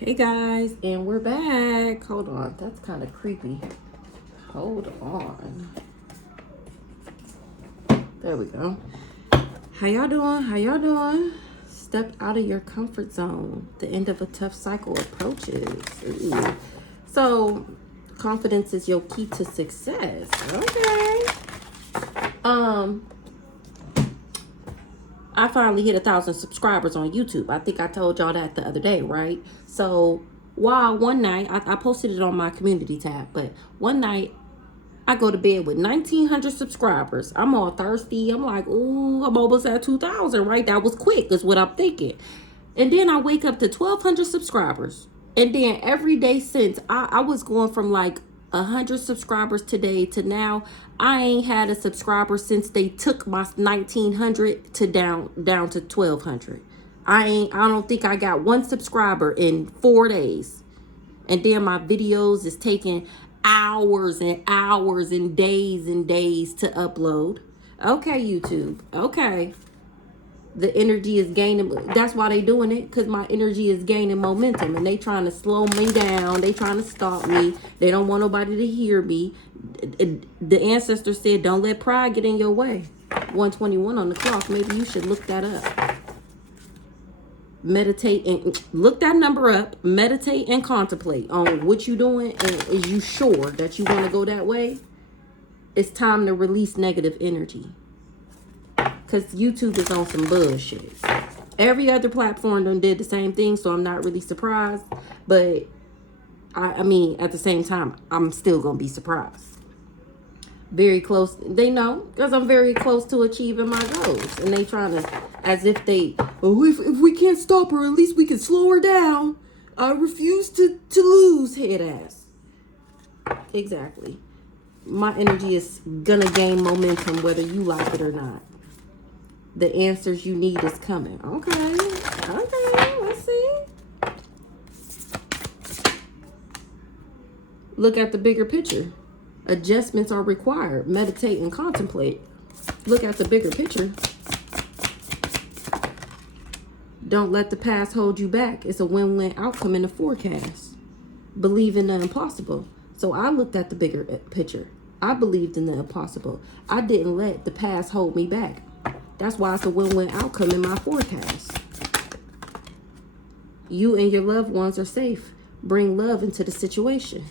Hey guys, and we're back. Hold on, that's kind of creepy. Hold on. There we go. How y'all doing? How y'all doing? Step out of your comfort zone. The end of a tough cycle approaches. Ooh. So, confidence is your key to success. Okay. I finally hit 1,000 subscribers on YouTube. I think I told y'all that the other day, right? So while one night, I posted it on my community tab, but one night I go to bed with 1,900 subscribers. I'm all thirsty. I'm like, ooh, I'm almost at 2,000, right? That was quick, is what I'm thinking. And then I wake up to 1,200 subscribers. And then every day since, I was going from like 100 subscribers today to now. I ain't had a subscriber since they took my 1,900 to down to 1,200. I don't think I got one subscriber in 4 days. And then my videos is taking hours and hours and days to upload. Okay, YouTube. Okay. The energy is gaining. That's why they doing it, because my energy is gaining momentum, and they trying to slow me down. They trying to stop me. They don't want nobody to hear me. The ancestors said, don't let pride get in your way. 121 on the clock. Maybe you should look that up. Meditate and look that number up. Meditate and contemplate on what you doing, and is you sure that you want to go that way? It's time to release negative energy. Because YouTube is on some bullshit. Every other platform done did the same thing, so I'm not really surprised. But, I mean, at the same time, I'm still going to be surprised. Very close. They know, because I'm very close to achieving my goals. And they trying to, as if they, oh, if we can't stop her, at least we can slow her down. I refuse to lose, head ass. Exactly. My energy is going to gain momentum whether you like it or not. The answers you need is coming. Okay. Let's see. Look at the bigger picture. Adjustments are required. Meditate and contemplate. Look at the bigger picture. Don't let the past hold you back. It's a win-win outcome in the forecast. Believe in the impossible. So I looked at the bigger picture. I believed in the impossible. I didn't let the past hold me back. That's why it's a win-win outcome in my forecast. You and your loved ones are safe. Bring love into the situation.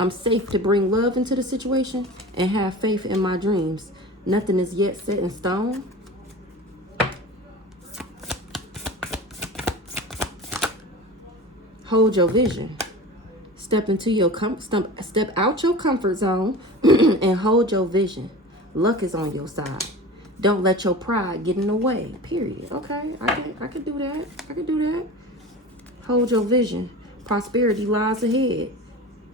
I'm safe to bring love into the situation and have faith in my dreams. Nothing is yet set in stone. Hold your vision. Step into your step out your comfort zone and hold your vision. Luck is on your side. Don't let your pride get in the way, period. Okay, I can do that. I can do that. Hold your vision. Prosperity lies ahead.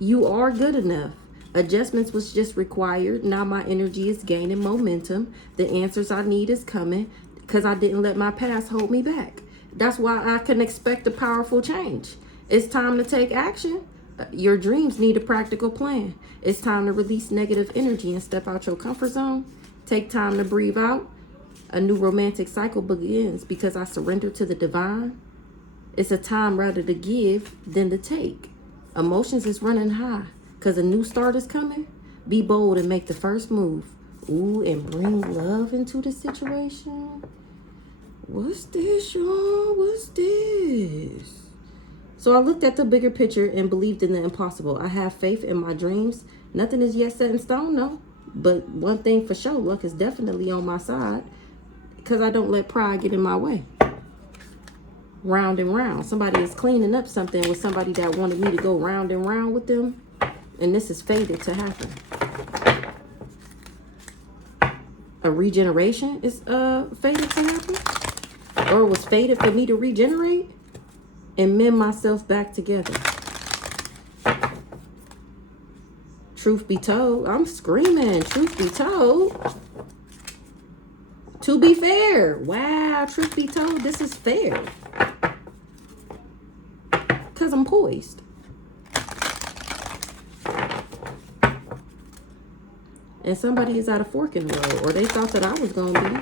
You are good enough. Adjustments was just required. Now my energy is gaining momentum. The answers I need is coming because I didn't let my past hold me back. That's why I can expect a powerful change. It's time to take action. Your dreams need a practical plan. It's time to release negative energy and step out your comfort zone. Take time to breathe out. A new romantic cycle begins because I surrender to the divine. It's a time rather to give than to take. Emotions is running high because a new start is coming. Be bold and make the first move. Ooh, and bring love into the situation. What's this, y'all? What's this? So I looked at the bigger picture and believed in the impossible. I have faith in my dreams. Nothing is yet set in stone, no. But one thing for sure, luck is definitely on my side because I don't let pride get in my way. Round and round. Somebody is cleaning up something with somebody that wanted me to go round and round with them. And this is fated to happen. A regeneration is fated to happen. Or it was fated for me to regenerate and mend myself back together. Truth be told, I'm screaming. Truth be told. To be fair. Wow, truth be told, this is fair. Because I'm poised. And somebody is at a fork in the road. Or they thought that I was going to be.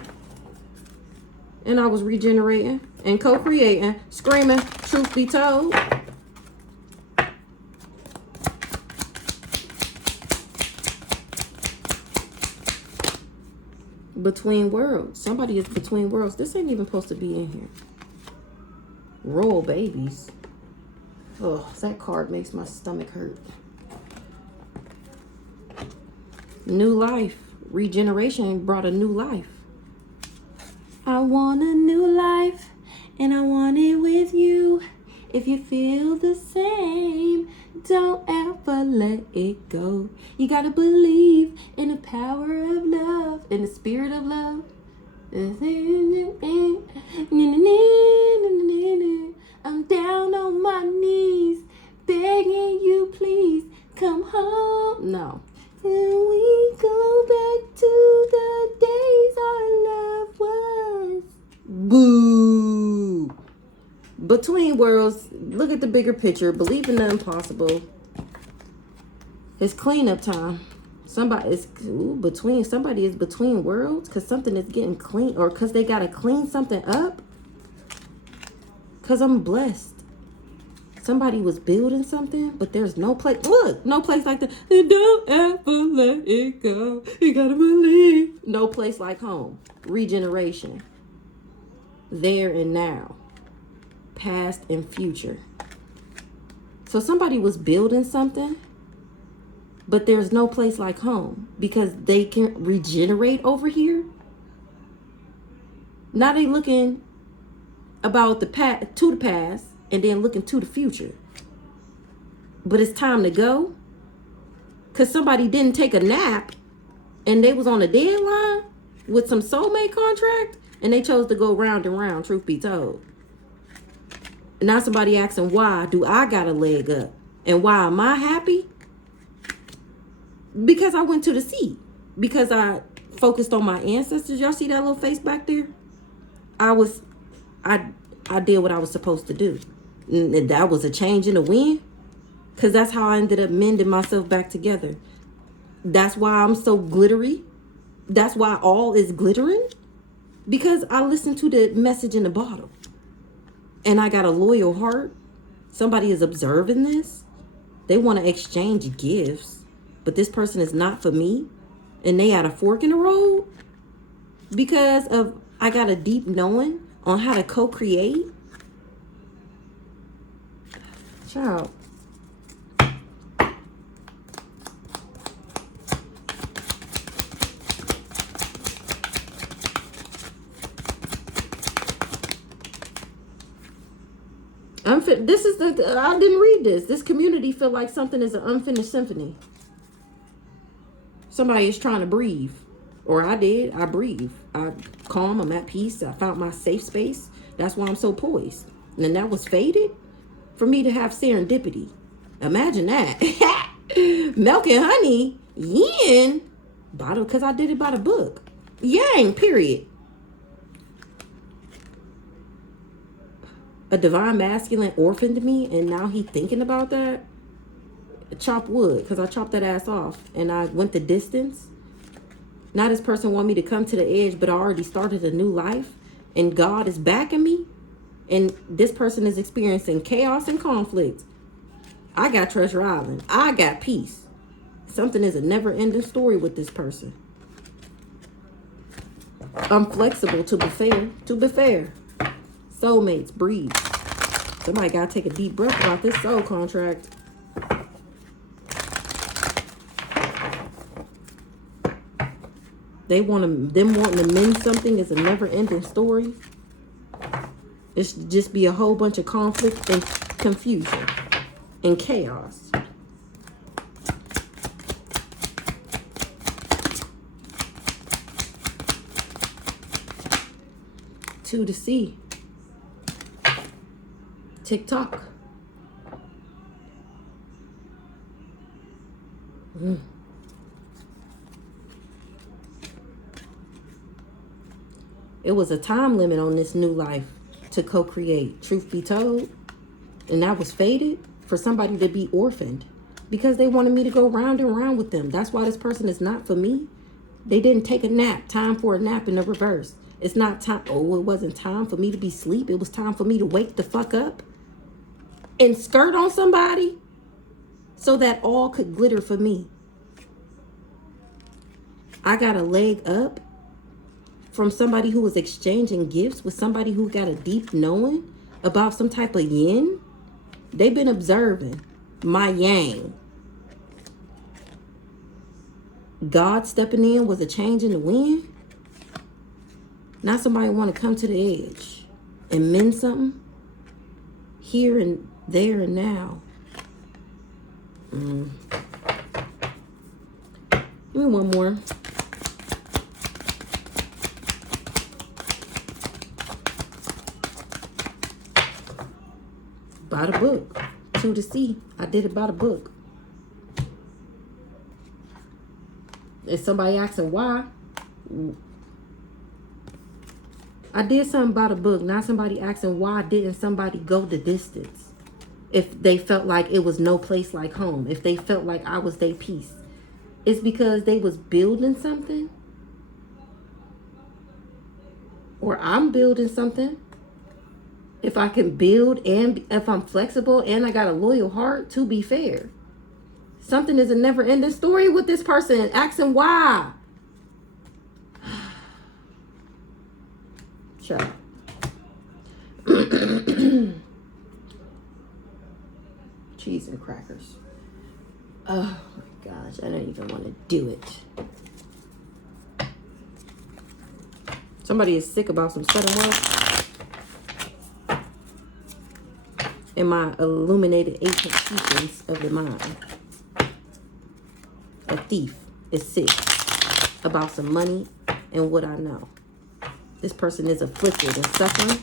And I was regenerating and co-creating. Screaming, truth be told. Between worlds. Somebody is between worlds. This ain't even supposed to be in here. Royal babies. Oh, that card makes my stomach hurt. New life. Regeneration brought a new life. I want a new life, and I want it with you. If you feel the same, don't ever let it go. You gotta believe in the power of love, in the spirit of love. I'm down on my knees, begging you, please come home. No. And we go back to the days our love was. Boo. Between worlds, look at the bigger picture. Believe in the impossible. It's cleanup time. Somebody is between worlds because something is getting clean, or because they gotta clean something up. Because I'm blessed. Somebody was building something, but there's no place. Look, no place like that. Don't ever let it go. You gotta believe. No place like home. Regeneration. There and now. Past and future. So somebody was building something, but there's no place like home because they can't regenerate over here. Now they looking about the past, to the past, and then looking to the future. But it's time to go because somebody didn't take a nap and they was on a deadline with some soulmate contract and they chose to go round and round, truth be told. And now somebody asking, why do I got a leg up? And why am I happy? Because I went to the sea. Because I focused on my ancestors. Y'all see that little face back there? I did what I was supposed to do. And that was a change in the wind. Because that's how I ended up mending myself back together. That's why I'm so glittery. That's why all is glittering. Because I listened to the message in the bottle. And I got a loyal heart. Somebody is observing this. They want to exchange gifts. But this person is not for me. And they had a fork in the road. Because of I got a deep knowing on how to co-create. Child. This is I didn't read this. This community feel like something is an unfinished symphony. Somebody is trying to breathe. Or I did. I breathe. I calm. I'm at peace. I found my safe space. That's why I'm so poised. And that was fated for me to have serendipity. Imagine that. Milk and honey. Yin. Bottle, because I did it by the book. Yang, period. A divine masculine orphaned me, and now he thinking about that. Chop wood, because I chopped that ass off, and I went the distance. Now this person want me to come to the edge, but I already started a new life, and God is backing me, and this person is experiencing chaos and conflict. I got Treasure Island. I got peace. Something is a never-ending story with this person. I'm flexible, to be fair. To be fair. Soulmates, breathe. Somebody gotta take a deep breath about this soul contract. Them wanting to mend something is a never-ending story. It should just be a whole bunch of conflict and confusion and chaos. To the sea. TikTok. It was a time limit on this new life to co-create. Truth be told. And that was fated for somebody to be orphaned. Because they wanted me to go round and round with them. That's why this person is not for me. They didn't take a nap. Time for a nap in the reverse. It's not time. Oh, it wasn't time for me to be asleep. It was time for me to wake the fuck up. And skirt on somebody. So that all could glitter for me. I got a leg up. from somebody who was exchanging gifts with somebody who got a deep knowing about some type of yin. They've been observing my yang. God stepping in was a change in the wind. Now somebody want to come to the edge and mend something here and there and now. Give me one more. By the book. 2 to C. I did it by the book. Is somebody asking why? I did something by the book. Now somebody asking why didn't somebody go the distance? If they felt like it was no place like home. If they felt like I was their peace. It's because they was building something. Or I'm building something. If I can build and if I'm flexible and I got a loyal heart, to be fair. Something is a never-ending story with this person. Asking why. Shut up. Cheese and crackers. Oh my gosh, I don't even want to do it. Somebody is sick about some sudden wealth. In my illuminated ancient teachings of the mind. A thief is sick about some money and what I know. This person is afflicted and suffering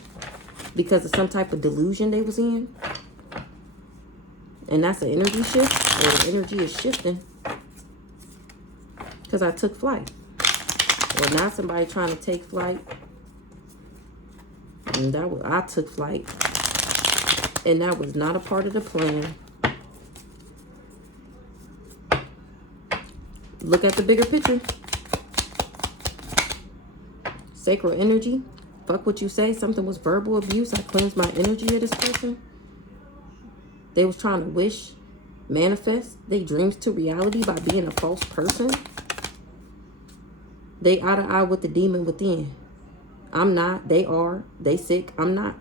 because of some type of delusion they was in. And that's an energy shift, or the energy is shifting because I took flight. Or now somebody trying to take flight. And that was, I took flight. And that was not a part of the plan. Look at the bigger picture. Sacred energy. Fuck what you say. Something was verbal abuse. I cleansed my energy of this person. They was trying to wish, manifest their dreams to reality by being a false person. They eye to eye with the demon within. I'm not. They are. They sick. I'm not.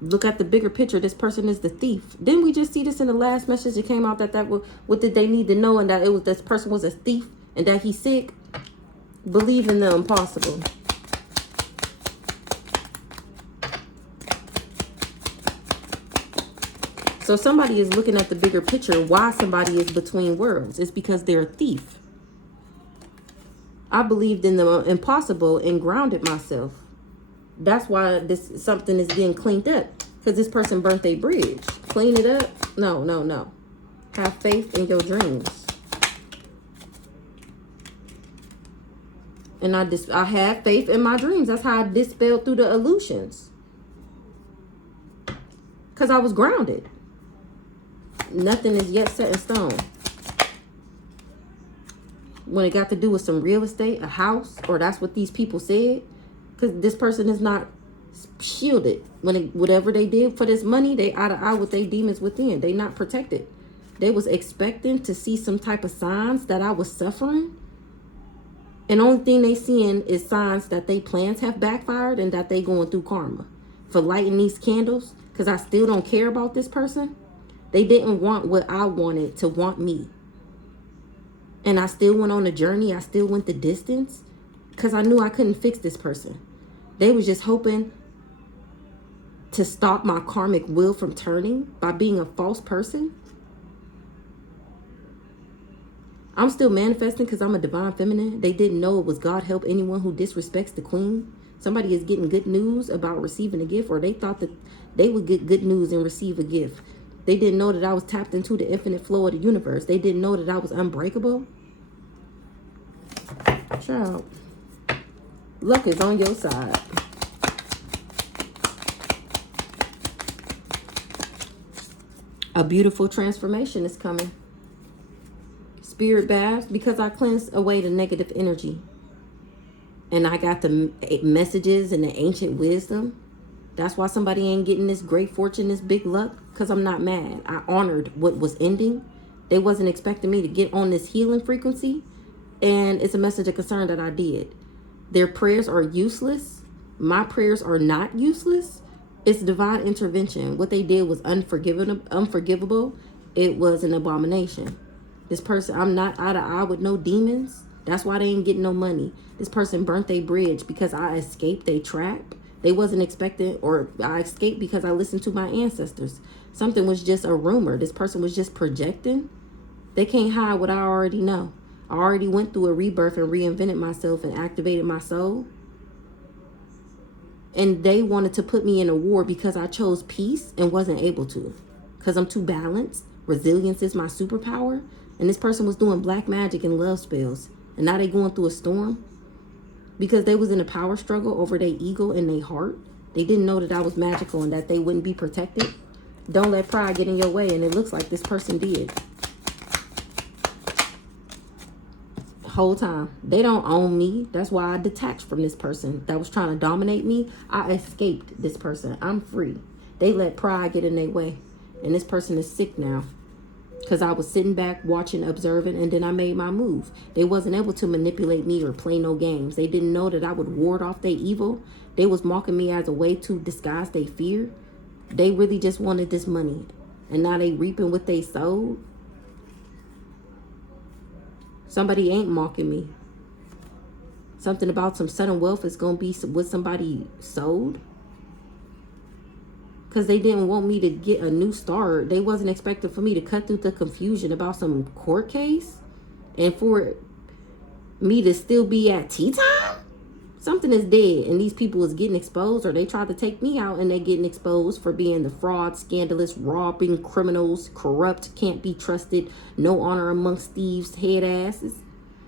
Look at the bigger picture. This person is the thief. Didn't we just see this in the last message? It came out that what did they need to know, and that it was this person was a thief and that he's sick. Believe in the impossible. So somebody is looking at the bigger picture. Why somebody is between worlds? It's because they're a thief. I believed in the impossible and grounded myself. That's why this something is getting cleaned up. Because this person burnt a bridge. Clean it up? No, no, no. Have faith in your dreams. And I had faith in my dreams. That's how I dispelled through the illusions. Because I was grounded. Nothing is yet set in stone. When it got to do with some real estate, a house, or that's what these people said. Because this person is not shielded. Whatever they did for this money, they eye to eye with their demons within. They not protected. They was expecting to see some type of signs that I was suffering. And the only thing they seeing is signs that they plans have backfired and that they going through karma. For lighting these candles, because I still don't care about this person. They didn't want what I wanted to want me. And I still went on a journey. I still went the distance. Because I knew I couldn't fix this person. They was just hoping to stop my karmic wheel from turning by being a false person. I'm still manifesting because I'm a divine feminine. They didn't know it was God help anyone who disrespects the queen. Somebody is getting good news about receiving a gift, or they thought that they would get good news and receive a gift. They didn't know that I was tapped into the infinite flow of the universe. They didn't know that I was unbreakable. Child. Luck is on your side. A beautiful transformation is coming. Spirit baths, because I cleansed away the negative energy. And I got the messages and the ancient wisdom. That's why somebody ain't getting this great fortune, this big luck. Because I'm not mad. I honored what was ending. They wasn't expecting me to get on this healing frequency. And it's a message of concern that I did. Their prayers are useless. My prayers are not useless. It's divine intervention. What they did was unforgivable. It was an abomination. This person, I'm not eye to eye with no demons. That's why they ain't getting no money. This person burnt their bridge because I escaped their trap. They wasn't expecting, or I escaped because I listened to my ancestors. Something was just a rumor. This person was just projecting. They can't hide what I already know. I already went through a rebirth and reinvented myself and activated my soul. And they wanted to put me in a war because I chose peace and wasn't able to. Because I'm too balanced. Resilience is my superpower. And this person was doing black magic and love spells. And now they going through a storm. Because they was in a power struggle over their ego and their heart. They didn't know that I was magical and that they wouldn't be protected. Don't let pride get in your way. And it looks like this person did. Whole time. They don't own me. That's why I detached from this person that was trying to dominate me. I escaped this person. I'm free. They let pride get in their way. And this person is sick now. Because I was sitting back, watching, observing, and then I made my move. They wasn't able to manipulate me or play no games. They didn't know that I would ward off their evil. They was mocking me as a way to disguise their fear. They really just wanted this money. And now they reaping what they sowed. Somebody ain't mocking me. Something about some sudden wealth is going to be what somebody sold. Because they didn't want me to get a new start. They wasn't expecting for me to cut through the confusion about some court case. And for me to still be at tea time. Something is dead. And these people is getting exposed. Or they tried to take me out and they're getting exposed for being the fraud, scandalous, robbing criminals, corrupt, can't be trusted, no honor amongst thieves, head asses.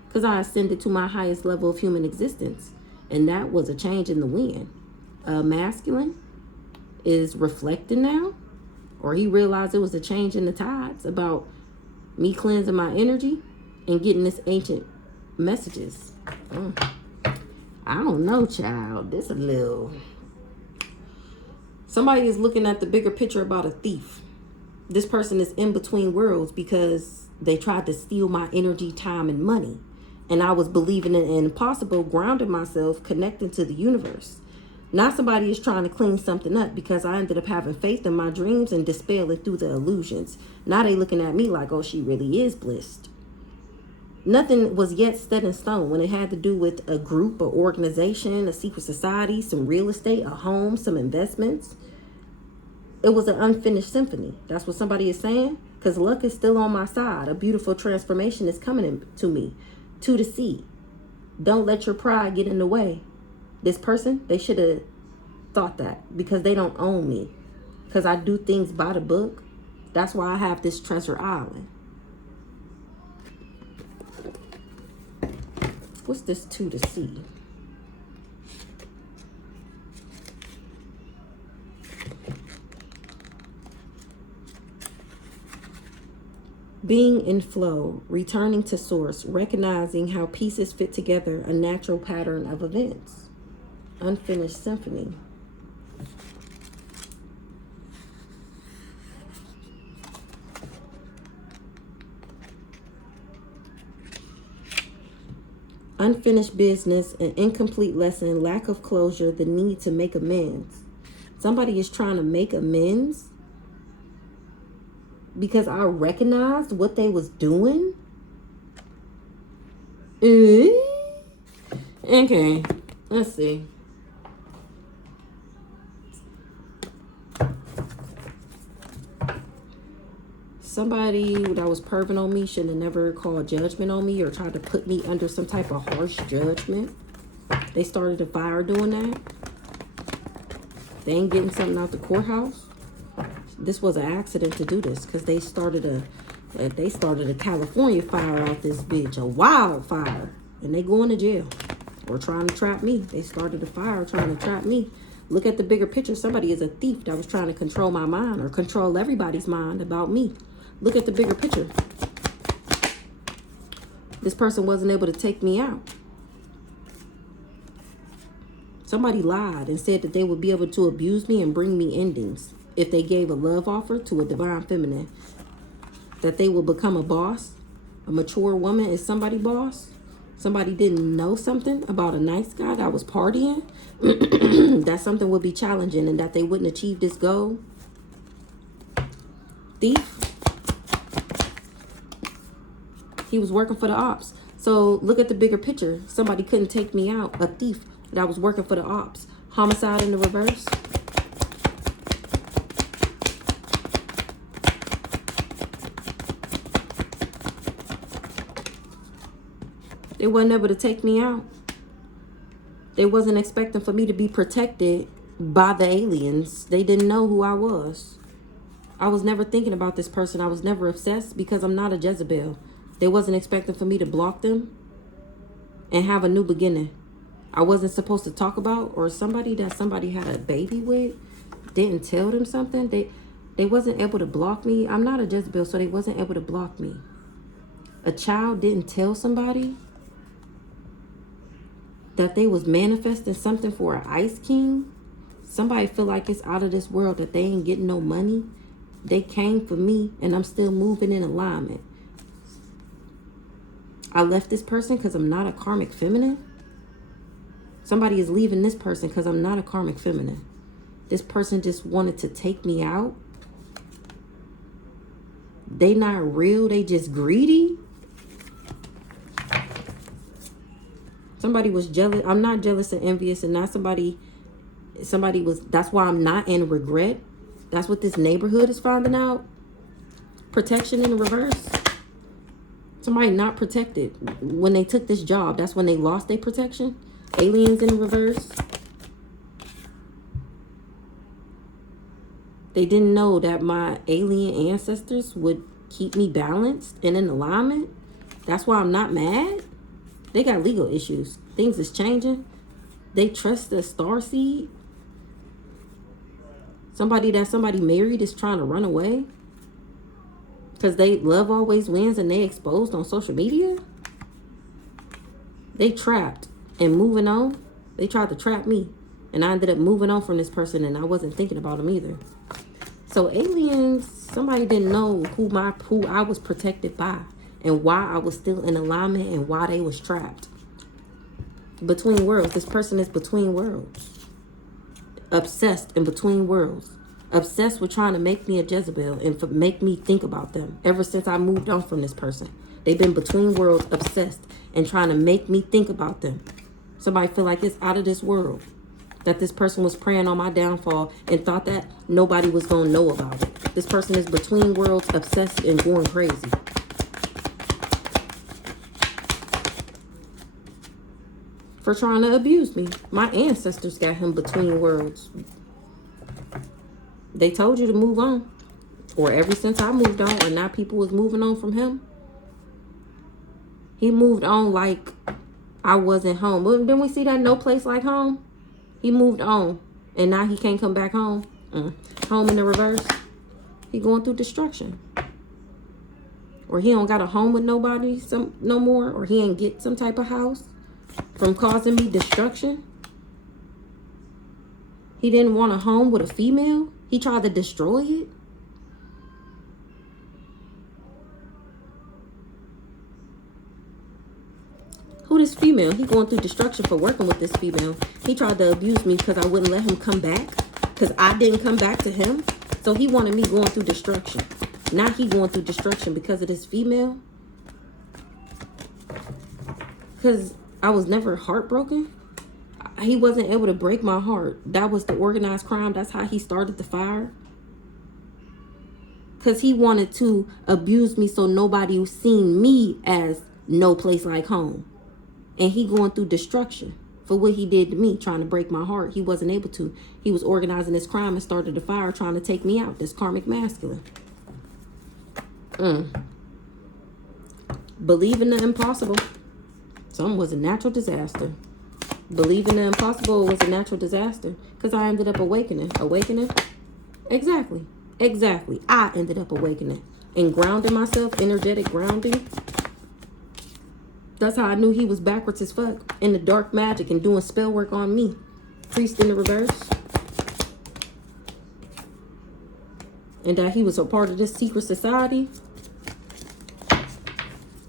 Because I ascended to my highest level of human existence. And that was a change in the wind. Masculine is reflecting now, or he realized it was a change in the tides about me cleansing my energy and getting this ancient messages. I don't know, child. This a little. Somebody is looking at the bigger picture about a thief. This person is in between worlds because they tried to steal my energy, time, and money. And I was believing in the impossible, grounding myself, connecting to the universe. Now somebody is trying to clean something up because I ended up having faith in my dreams and dispelling through the illusions. Now they looking at me like, oh, she really is blissed. Nothing was yet set in stone when it had to do with a group, an organization, a secret society, some real estate, a home, some investments. It was an unfinished symphony. That's what somebody is saying. Because luck is still on my side. A beautiful transformation is coming to me, to the sea. Don't let your pride get in the way. This person, they should have thought that because they don't own me. Because I do things by the book. That's why I have this treasure island. What's this to the sea? Being in flow, returning to source, recognizing how pieces fit together, a natural pattern of events. Unfinished symphony. Unfinished business, an incomplete lesson, lack of closure, the need to make amends. Somebody is trying to make amends because I recognized what they was doing. Okay, let's see. Somebody that was perving on me should have never called judgment on me or tried to put me under some type of harsh judgment. They started a fire doing that. They ain't getting something out the courthouse. This was an accident to do this because they started a California fire out this bitch, a wildfire, and they going to jail or trying to trap me. They started a fire trying to trap me. Look at the bigger picture. Somebody is a thief that was trying to control my mind or control everybody's mind about me. Look at the bigger picture. This person wasn't able to take me out. Somebody lied and said that they would be able to abuse me and bring me endings if they gave a love offer to a divine feminine. That they will become a boss. A mature woman is somebody boss. Somebody didn't know something about a nice guy that was partying. That something would be challenging and that they wouldn't achieve this goal. Thief. He was working for the ops. So look at the bigger picture. Somebody couldn't take me out. A thief that was working for the ops. Homicide in the reverse. They wasn't able to take me out. They wasn't expecting for me to be protected by the aliens. They didn't know who I was. I was never thinking about this person. I was never obsessed because I'm not a Jezebel. They wasn't expecting for me to block them and have a new beginning. I wasn't supposed to talk about, or somebody that somebody had a baby with didn't tell them something. They wasn't able to block me. I'm not a Jezebel, so they wasn't able to block me. A child didn't tell somebody that they was manifesting something for an Ice King. Somebody feel like it's out of this world, that they ain't getting no money. They came for me and I'm still moving in alignment. I left this person because I'm not a karmic feminine. Somebody is leaving this person because I'm not a karmic feminine. This person just wanted to take me out. They not real, they just greedy. Somebody was jealous. I'm not jealous and envious, and not somebody was, that's why I'm not in regret. That's what this neighborhood is finding out. Protection in the reverse. Somebody not protected. When they took this job, that's when they lost their protection. Aliens in the reverse. They didn't know that my alien ancestors would keep me balanced and in alignment. That's why I'm not mad. They got legal issues. Things is changing. They trust the starseed. Somebody that somebody married is trying to run away because they love always wins and they exposed on social media. They trapped and moving on. They tried to trap me and I ended up moving on from this person, and I wasn't thinking about them either. So aliens, somebody didn't know who I was protected by and why I was still in alignment and why they was trapped. Between worlds. This person is between worlds. Obsessed in between worlds. Obsessed with trying to make me a Jezebel and make me think about them. Ever since I moved on from this person. They've been between worlds, obsessed, and trying to make me think about them. Somebody feel like it's out of this world. That this person was preying on my downfall and thought that nobody was going to know about it. This person is between worlds, obsessed, and going crazy. For trying to abuse me. My ancestors got him between worlds. They told you to move on. Or ever since I moved on, or now people was moving on from him. He moved on like I wasn't home. But then we see that no place like home. He moved on. And now he can't come back home. Home in the reverse. He going through destruction. Or he don't got a home with nobody no more. Or he ain't get some type of house from causing me destruction. He didn't want a home with a female. He tried to destroy it. Who this female? He going through destruction for working with this female. He tried to abuse me because I wouldn't let him come back. Because I didn't come back to him. So he wanted me going through destruction. Now he going through destruction because of this female. Because I was never heartbroken. He wasn't able to break my heart. That was the organized crime. That's how he started the fire. Because he wanted to abuse me so nobody seen me as no place like home. And he going through destruction for what he did to me, trying to break my heart. He wasn't able to. He was organizing this crime and started the fire trying to take me out. This karmic masculine. Believe in the impossible. Something was a natural disaster. Believing the impossible was a natural disaster because I ended up awakening. Awakening? Exactly. Exactly. I ended up awakening and grounding myself, energetic grounding. That's how I knew he was backwards as fuck in the dark magic and doing spell work on me. Priest in the reverse. And that he was a part of this secret society.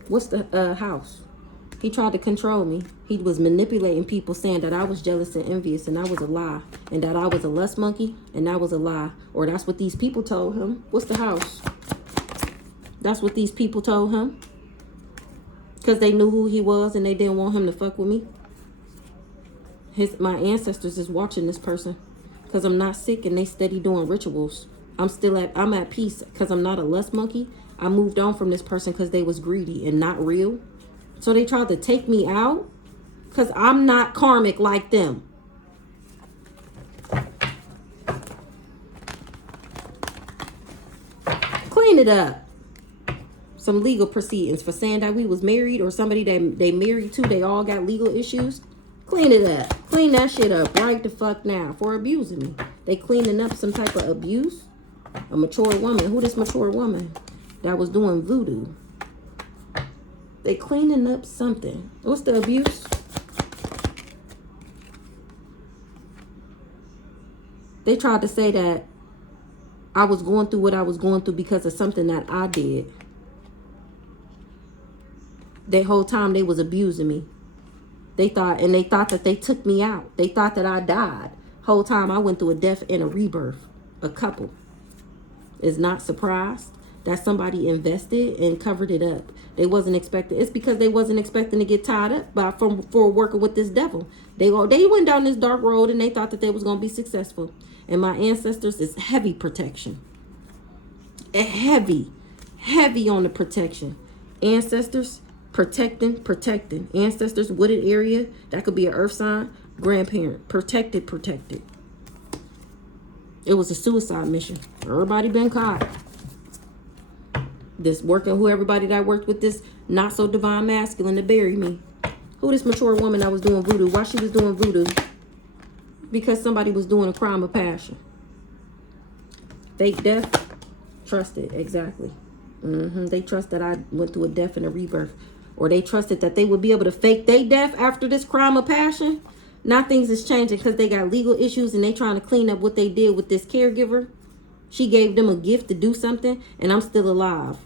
What's the house? He tried to control me. He was manipulating people, saying that I was jealous and envious, and that was a lie. And that I was a lust monkey, and that was a lie. Or that's what these people told him. What's the house? That's what these people told him. Because they knew who he was, and they didn't want him to fuck with me. My ancestors is watching this person. Because I'm not sick, and they steady doing rituals. I'm at peace, because I'm not a lust monkey. I moved on from this person because they was greedy and not real. So they tried to take me out because I'm not karmic like them. Clean it up. Some legal proceedings for saying that we was married or somebody that they married to, they all got legal issues. Clean it up. Clean that shit up right the fuck now for abusing me. They cleaning up some type of abuse. A mature woman. Who this mature woman that was doing voodoo? They cleaning up something. What's the abuse? They tried to say that I was going through what I was going through because of something that I did. The whole time they was abusing me. They thought that they took me out. They thought that I died. Whole time I went through a death and a rebirth. A couple is not surprised that somebody invested and covered it up. They wasn't expecting. It's because they wasn't expecting to get tied up for working with this devil. They went down this dark road and they thought that they was gonna be successful. And my ancestors is heavy protection. Heavy on the protection. Ancestors protecting. Ancestors, wooded area. That could be an earth sign. Grandparent, protected. It was a suicide mission. Everybody been caught. Everybody that worked with this not so divine masculine to bury me. Who this mature woman that was doing voodoo? Why she was doing voodoo? Because somebody was doing a crime of passion. Fake death. Trusted, exactly. They trust that I went through a death and a rebirth. Or they trusted that they would be able to fake their death after this crime of passion. Now things is changing because they got legal issues and they trying to clean up what they did with this caregiver. She gave them a gift to do something and I'm still alive.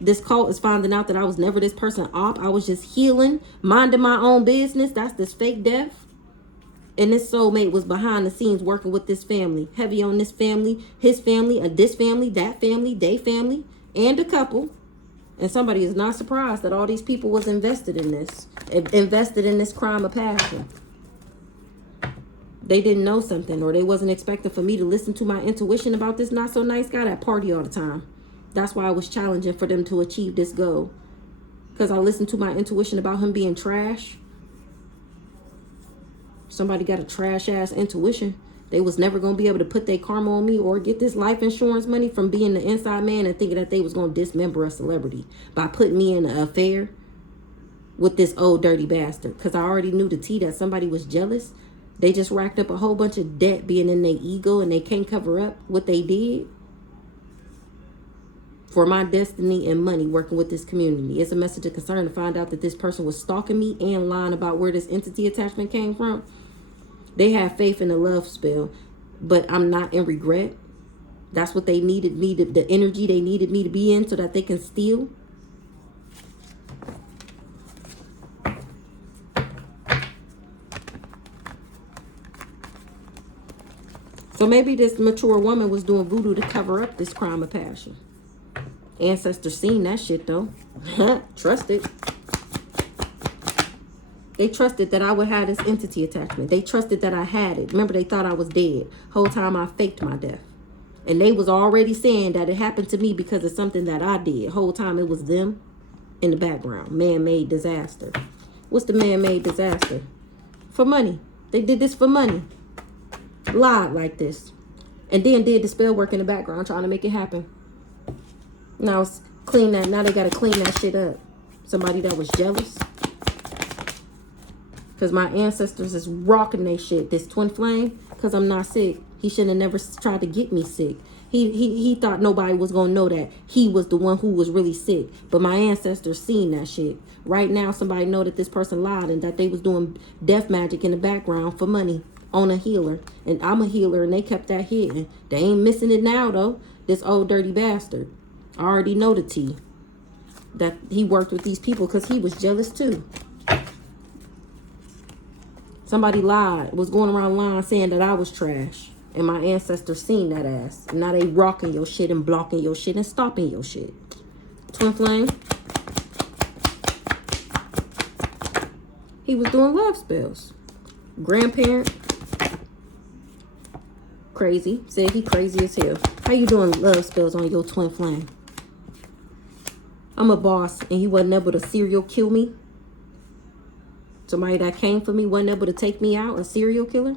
This cult is finding out that I was never this person op. I was just healing, minding my own business. That's this fake death. And this soulmate was behind the scenes working with this family. Heavy on this family, his family, this family, that family, they family, and a couple. And somebody is not surprised that all these people was invested in this crime of passion. They didn't know something, or they wasn't expecting for me to listen to my intuition about this not so nice guy that party all the time. That's why I was challenging for them to achieve this goal. Because I listened to my intuition about him being trash. Somebody got a trash ass intuition. They was never going to be able to put their karma on me or get this life insurance money from being the inside man and thinking that they was going to dismember a celebrity by putting me in an affair with this old dirty bastard. Because I already knew the tea that somebody was jealous. They just racked up a whole bunch of debt being in their ego and they can't cover up what they did. For my destiny and money working with this community. It's a message of concern to find out that this person was stalking me and lying about where this entity attachment came from. They have faith in the love spell, but I'm not in regret. That's what they needed me to, the energy they needed me to be in so that they can steal. So maybe this mature woman was doing voodoo to cover up this crime of passion. Ancestors seen that shit though. Trusted. They trusted that I would have this entity attachment. They trusted that I had it. Remember, they thought I was dead. Whole time I faked my death. And they was already saying that it happened to me because of something that I did. Whole time it was them in the background. Man-made disaster. What's the man-made disaster? For money. They did this for money. Lied like this. And then did the spell work in the background trying to make it happen. Now it's clean that. Now they got to clean that shit up. Somebody that was jealous. Because my ancestors is rocking they shit. This twin flame, because I'm not sick. He shouldn't have never tried to get me sick. He thought nobody was going to know that he was the one who was really sick. But my ancestors seen that shit. Right now, somebody know that this person lied and that they was doing death magic in the background for money on a healer. And I'm a healer and they kept that hidden. They ain't missing it now, though. This old dirty bastard. I already know the tea. That he worked with these people because he was jealous, too. Somebody lied, was going around lying saying that I was trash. And my ancestors seen that ass. And now they rocking your shit and blocking your shit and stopping your shit. Twin flame. He was doing love spells. Grandparent. Crazy. Said he crazy as hell. How you doing love spells on your twin flame? I'm a boss and he wasn't able to serial kill me. Somebody that came for me wasn't able to take me out. A serial killer.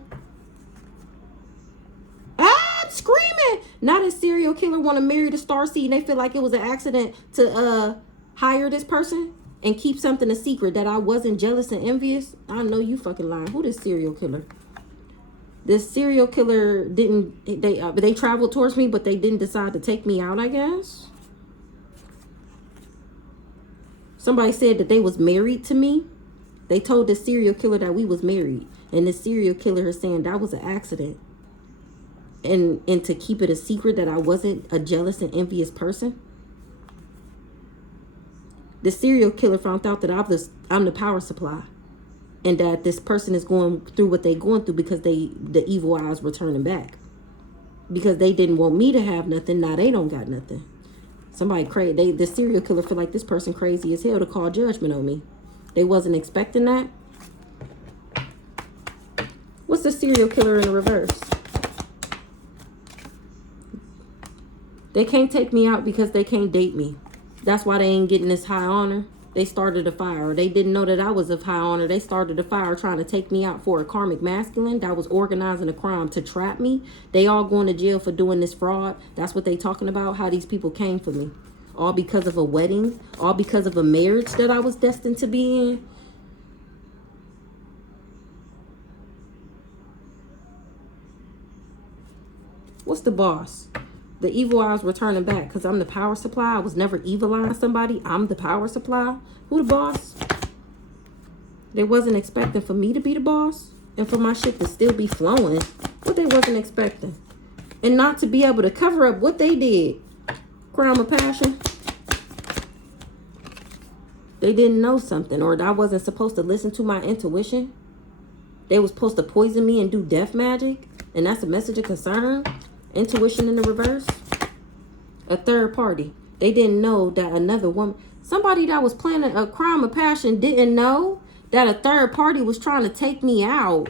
Ah, I'm screaming. Not a serial killer want to marry the starseed and they feel like it was an accident to hire this person and keep something a secret, that I wasn't jealous and envious. I know you fucking lying. Who this serial killer? This serial killer didn't, they traveled towards me, but they didn't decide to take me out, I guess. Somebody said that they was married to me. They told this serial killer that we was married. And this serial killer is saying that was an accident. And to keep it a secret that I wasn't a jealous and envious person. The serial killer found out that I'm the power supply. And that this person is going through what they going through because the evil eyes were turning back. Because they didn't want me to have nothing. Now they don't got nothing. Somebody crazy. The serial killer feel like this person crazy as hell to call judgment on me. They wasn't expecting that. What's the serial killer in the reverse? They can't take me out because they can't date me. That's why they ain't getting this high honor. They started a fire. They didn't know that I was of high honor. They started a fire trying to take me out for a karmic masculine that was organizing a crime to trap me. They all going to jail for doing this fraud. That's what they talking about, how these people came for me. All because of a wedding. All because of a marriage that I was destined to be in. What's the boss? The evil eyes were turning back because I'm the power supply. I was never evil eyeing somebody. I'm the power supply. Who the boss? They wasn't expecting for me to be the boss and for my shit to still be flowing. What they wasn't expecting. And not to be able to cover up what they did. Crime of passion. They didn't know something, or I wasn't supposed to listen to my intuition. They was supposed to poison me and do death magic. And that's a message of concern. Intuition in the reverse. A third party. They didn't know that another woman, somebody that was planning a crime of passion, didn't know that a third party was trying to take me out.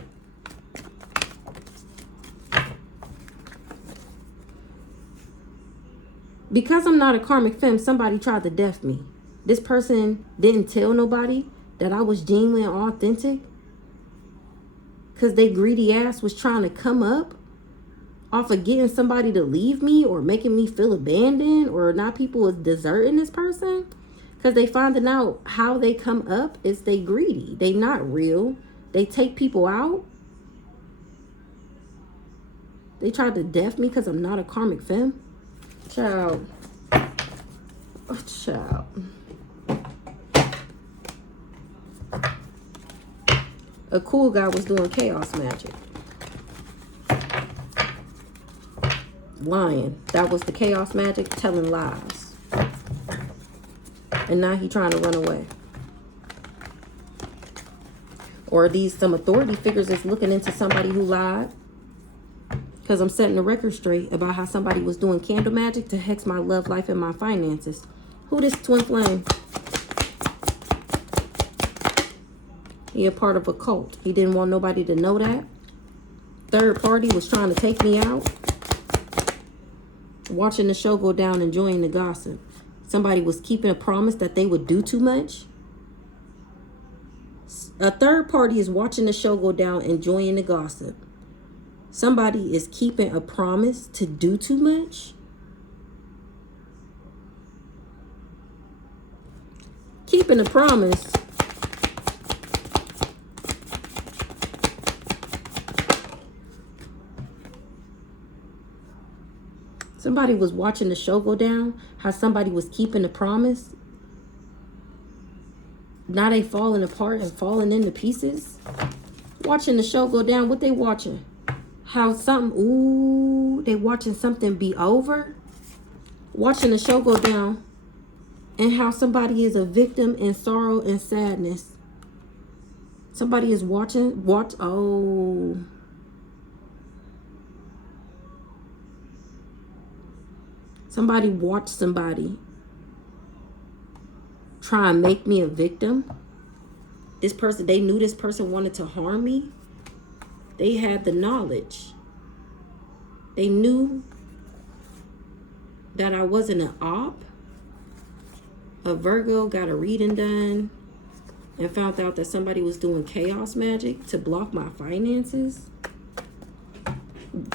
Because I'm not a karmic femme, somebody tried to death me. This person didn't tell nobody that I was genuine and authentic. Because they greedy ass was trying to come up off of getting somebody to leave me or making me feel abandoned, or not people was deserting this person. Because they finding out how they come up is they greedy. They not real. They take people out. They tried to death me because I'm not a karmic femme. Child. Oh, child. A cool guy was doing chaos magic. Lying. That was the chaos magic, telling lies. And now he trying to run away. Or some authority figures is looking into somebody who lied. Because I'm setting the record straight about how somebody was doing candle magic to hex my love life and my finances. Who this twin flame? He a part of a cult. He didn't want nobody to know that. Third party was trying to take me out. Watching the show go down, enjoying the gossip. Somebody was keeping a promise that they would do too much. A third party is watching the show go down, enjoying the gossip. Somebody is keeping a promise to do too much. Keeping a promise. Somebody was watching the show go down, how somebody was keeping a promise. Now they falling apart and falling into pieces. Watching the show go down, what they watching? How something, ooh, they watching something be over. Watching the show go down and how somebody is a victim in sorrow and sadness. Somebody is watching. Oh. Somebody watched somebody try and make me a victim. This person, they knew this person wanted to harm me. They had the knowledge. They knew that I wasn't an op. A Virgo got a reading done and found out that somebody was doing chaos magic to block my finances.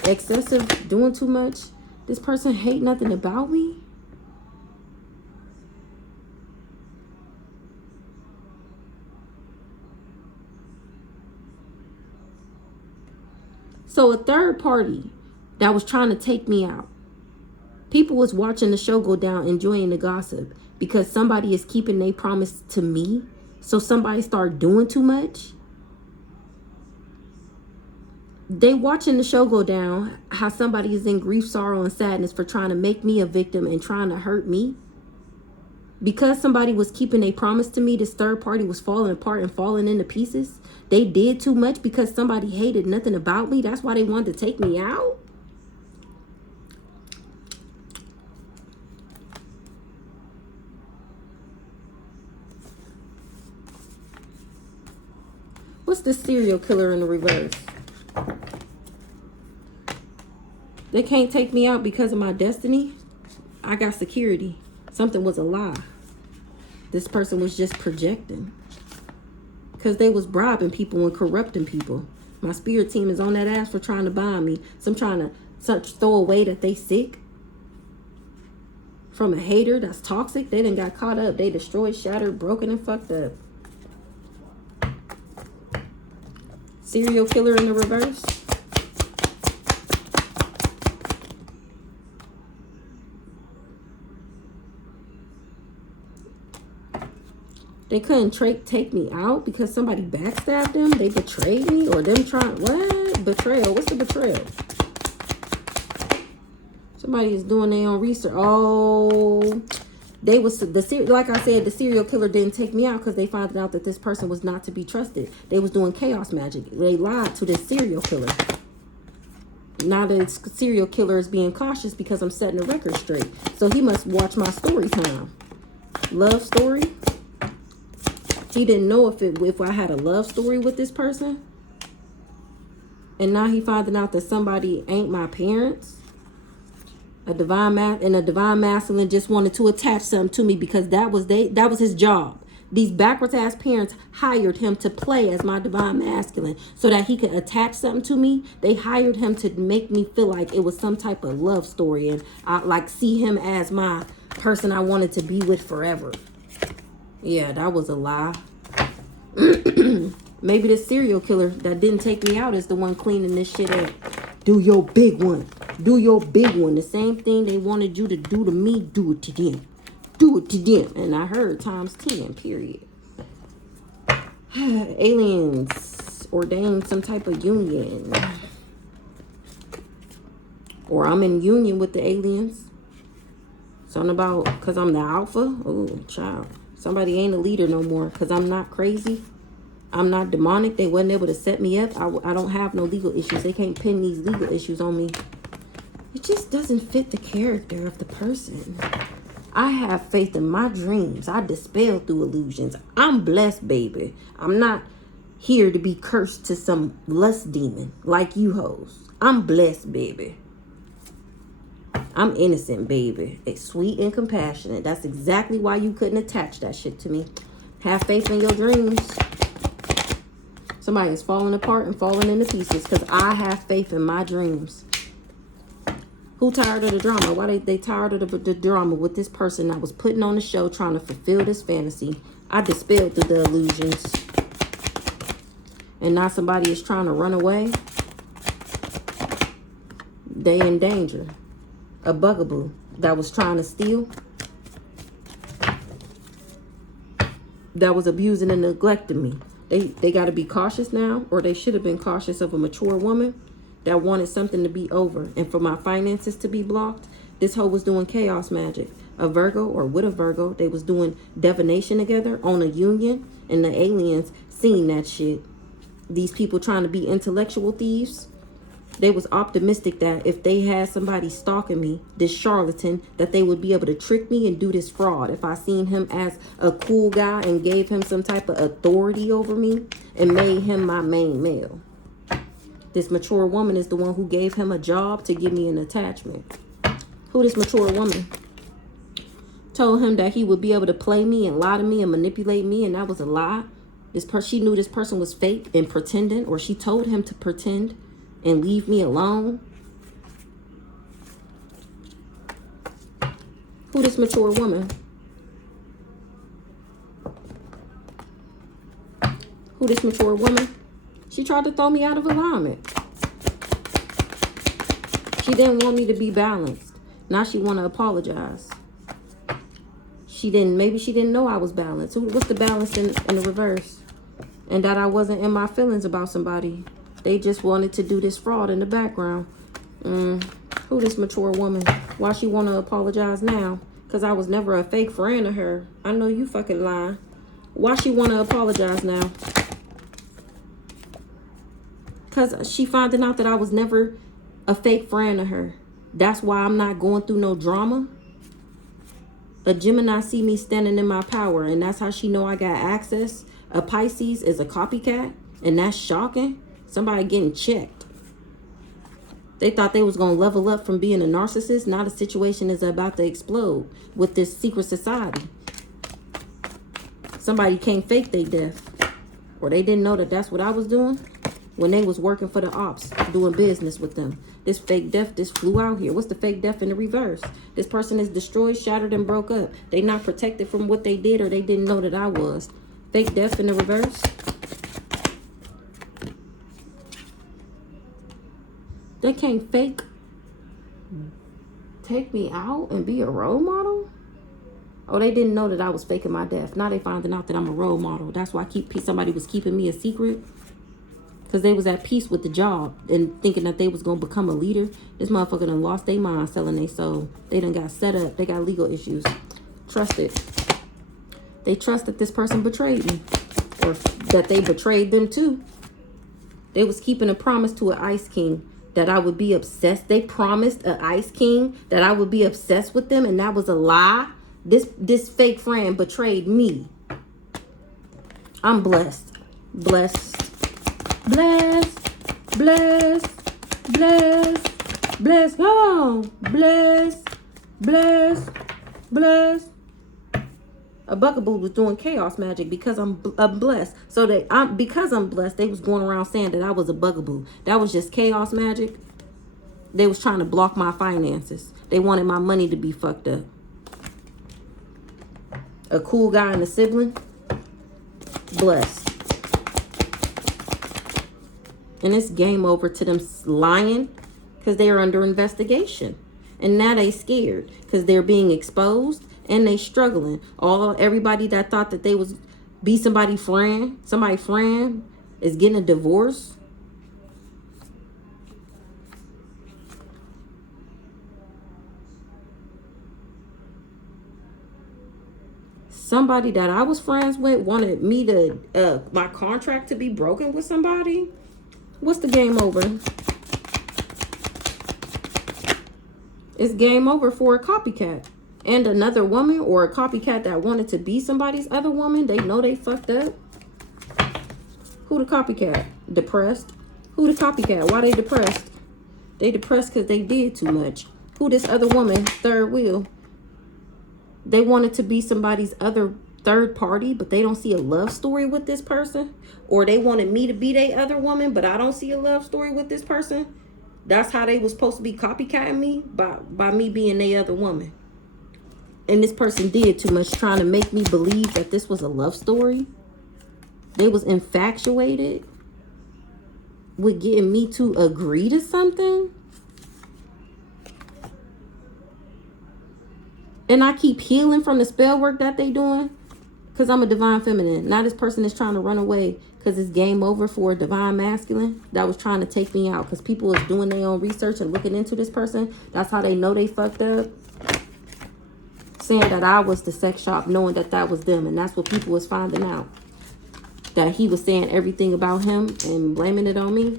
Excessive, doing too much. This person hate nothing about me. So a third party that was trying to take me out. People was watching the show go down, enjoying the gossip because somebody is keeping their promise to me. So somebody started doing too much. They watching the show go down, how somebody is in grief, sorrow, and sadness for trying to make me a victim and trying to hurt me. Because somebody was keeping a promise to me, this third party was falling apart and falling into pieces. They did too much because somebody hated nothing about me. That's why they wanted to take me out. What's the serial killer in the reverse? They can't take me out because of my destiny. I got security. Something was a lie. This person was just projecting. Because they was bribing people and corrupting people. My spirit team is on that ass for trying to bind me. Some trying to throw away that they sick. From a hater that's toxic. They done got caught up. They destroyed, shattered, broken, and fucked up. Serial killer in the reverse. They couldn't take me out because somebody backstabbed them. They betrayed me, or them trying what? Betrayal. What's the betrayal? Somebody is doing their own research. Oh, they was like I said, the serial killer didn't take me out because they found out that this person was not to be trusted. They was doing chaos magic. They lied to this serial killer. Now the serial killer is being cautious because I'm setting the record straight. So he must watch my story time. Love story. He didn't know if I had a love story with this person. And now he finding out that somebody ain't my parents. A divine masculine just wanted to attach something to me because that was his job. These backwards ass parents hired him to play as my divine masculine so that he could attach something to me. They hired him to make me feel like it was some type of love story and I like see him as my person I wanted to be with forever. Yeah, that was a lie. Maybe the serial killer that didn't take me out is the one cleaning this shit up. Do your big one. Do your big one. The same thing they wanted you to do to me, do it to them. Do it to them. And I heard times 10, period. Aliens ordained some type of union. Or I'm in union with the aliens. Something about, because I'm the alpha. Oh, child. Somebody ain't a leader no more because I'm not crazy. I'm not demonic. They wasn't able to set me up. I don't have no legal issues. They can't pin these legal issues on me. It just doesn't fit the character of the person. I have faith in my dreams. I dispel through illusions. I'm blessed, baby. I'm not here to be cursed to some lust demon like you hoes. I'm blessed, baby. I'm innocent, baby. It's sweet and compassionate. That's exactly why you couldn't attach that shit to me. Have faith in your dreams. Somebody is falling apart and falling into pieces because I have faith in my dreams. Who tired of the drama? Why they tired of the drama with this person that was putting on the show trying to fulfill this fantasy? I dispelled through the illusions. And now somebody is trying to run away. They in danger. A bugaboo that was trying to steal, that was abusing and neglecting me. They got to be cautious now, or they should have been cautious of a mature woman that wanted something to be over and for my finances to be blocked. This hoe was doing chaos magic. A Virgo, or with a Virgo, they was doing divination together on a union, and the aliens seen that shit these people trying to be intellectual thieves, they was optimistic that if they had somebody stalking me, this charlatan, that they would be able to trick me and do this fraud. If I seen him as a cool guy and gave him some type of authority over me and made him my main male. This mature woman is the one who gave him a job to give me an attachment. Who this mature woman? Told him that he would be able to play me and lie to me and manipulate me, and that was a lie. She knew this person was fake and pretending, or she told him to pretend and leave me alone. Who this mature woman? Who this mature woman? She tried to throw me out of alignment. She didn't want me to be balanced. Now she want to apologize. Maybe she didn't know I was balanced. What's the balance in the reverse? And that I wasn't in my feelings about somebody. They just wanted to do this fraud in the background. Who this mature woman? Why she want to apologize now? Because I was never a fake friend of her. I know you fucking lying. Why she want to apologize now? Because she finding out that I was never a fake friend of her. That's why I'm not going through no drama. A Gemini see me standing in my power, and that's how she know I got access. A Pisces is a copycat, and that's shocking. Somebody getting checked. They thought they was going to level up from being a narcissist. Now the situation is about to explode with this secret society. Somebody can't fake their death. Or they didn't know that that's what I was doing when they was working for the ops, doing business with them. This fake death just flew out here. What's the fake death in the reverse? This person is destroyed, shattered, and broke up. They not protected from what they did, or they didn't know that I was. Fake death in the reverse. They can't take me out and be a role model? Oh, they didn't know that I was faking my death. Now they finding out that I'm a role model. That's why somebody was keeping me a secret. Because they was at peace with the job and thinking that they was going to become a leader. This motherfucker done lost their mind selling their soul. They done got set up. They got legal issues. Trusted. They trust that this person betrayed me. Or that they betrayed them too. They was keeping a promise to an Ice King that I would be obsessed. They promised an Ice King that I would be obsessed with them, and that was a lie. This fake friend betrayed me. I'm blessed. Blessed. Blessed. Blessed. Blessed. Blessed. Oh, blessed. Blessed. Blessed. A bugaboo was doing chaos magic because I'm blessed. So because I'm blessed, they was going around saying that I was a bugaboo. That was just chaos magic. They was trying to block my finances. They wanted my money to be fucked up. A cool guy and a sibling. Blessed. And it's game over to them lying because they are under investigation. And now they scared because they're being exposed. And they struggling. Everybody that thought that they was be somebody's friend is getting a divorce. Somebody that I was friends with wanted me to my contract to be broken with somebody. What's the game over? It's game over for a copycat. And another woman, or a copycat that wanted to be somebody's other woman. They know they fucked up. Who the copycat? Depressed. Who the copycat? Why they depressed? They depressed because they did too much. Who this other woman? Third wheel. They wanted to be somebody's other third party, but they don't see a love story with this person. Or they wanted me to be their other woman, but I don't see a love story with this person. That's how they was supposed to be copycatting me, by me being their other woman. And this person did too much trying to make me believe that this was a love story. They was infatuated with getting me to agree to something. And I keep healing from the spell work that they doing because I'm a divine feminine. Now this person is trying to run away because it's game over for a divine masculine that was trying to take me out because people is doing their own research and looking into this person. That's how they know they fucked up. Saying that I was the sex shop, knowing that that was them. And that's what people was finding out. that he was saying everything about him and blaming it on me.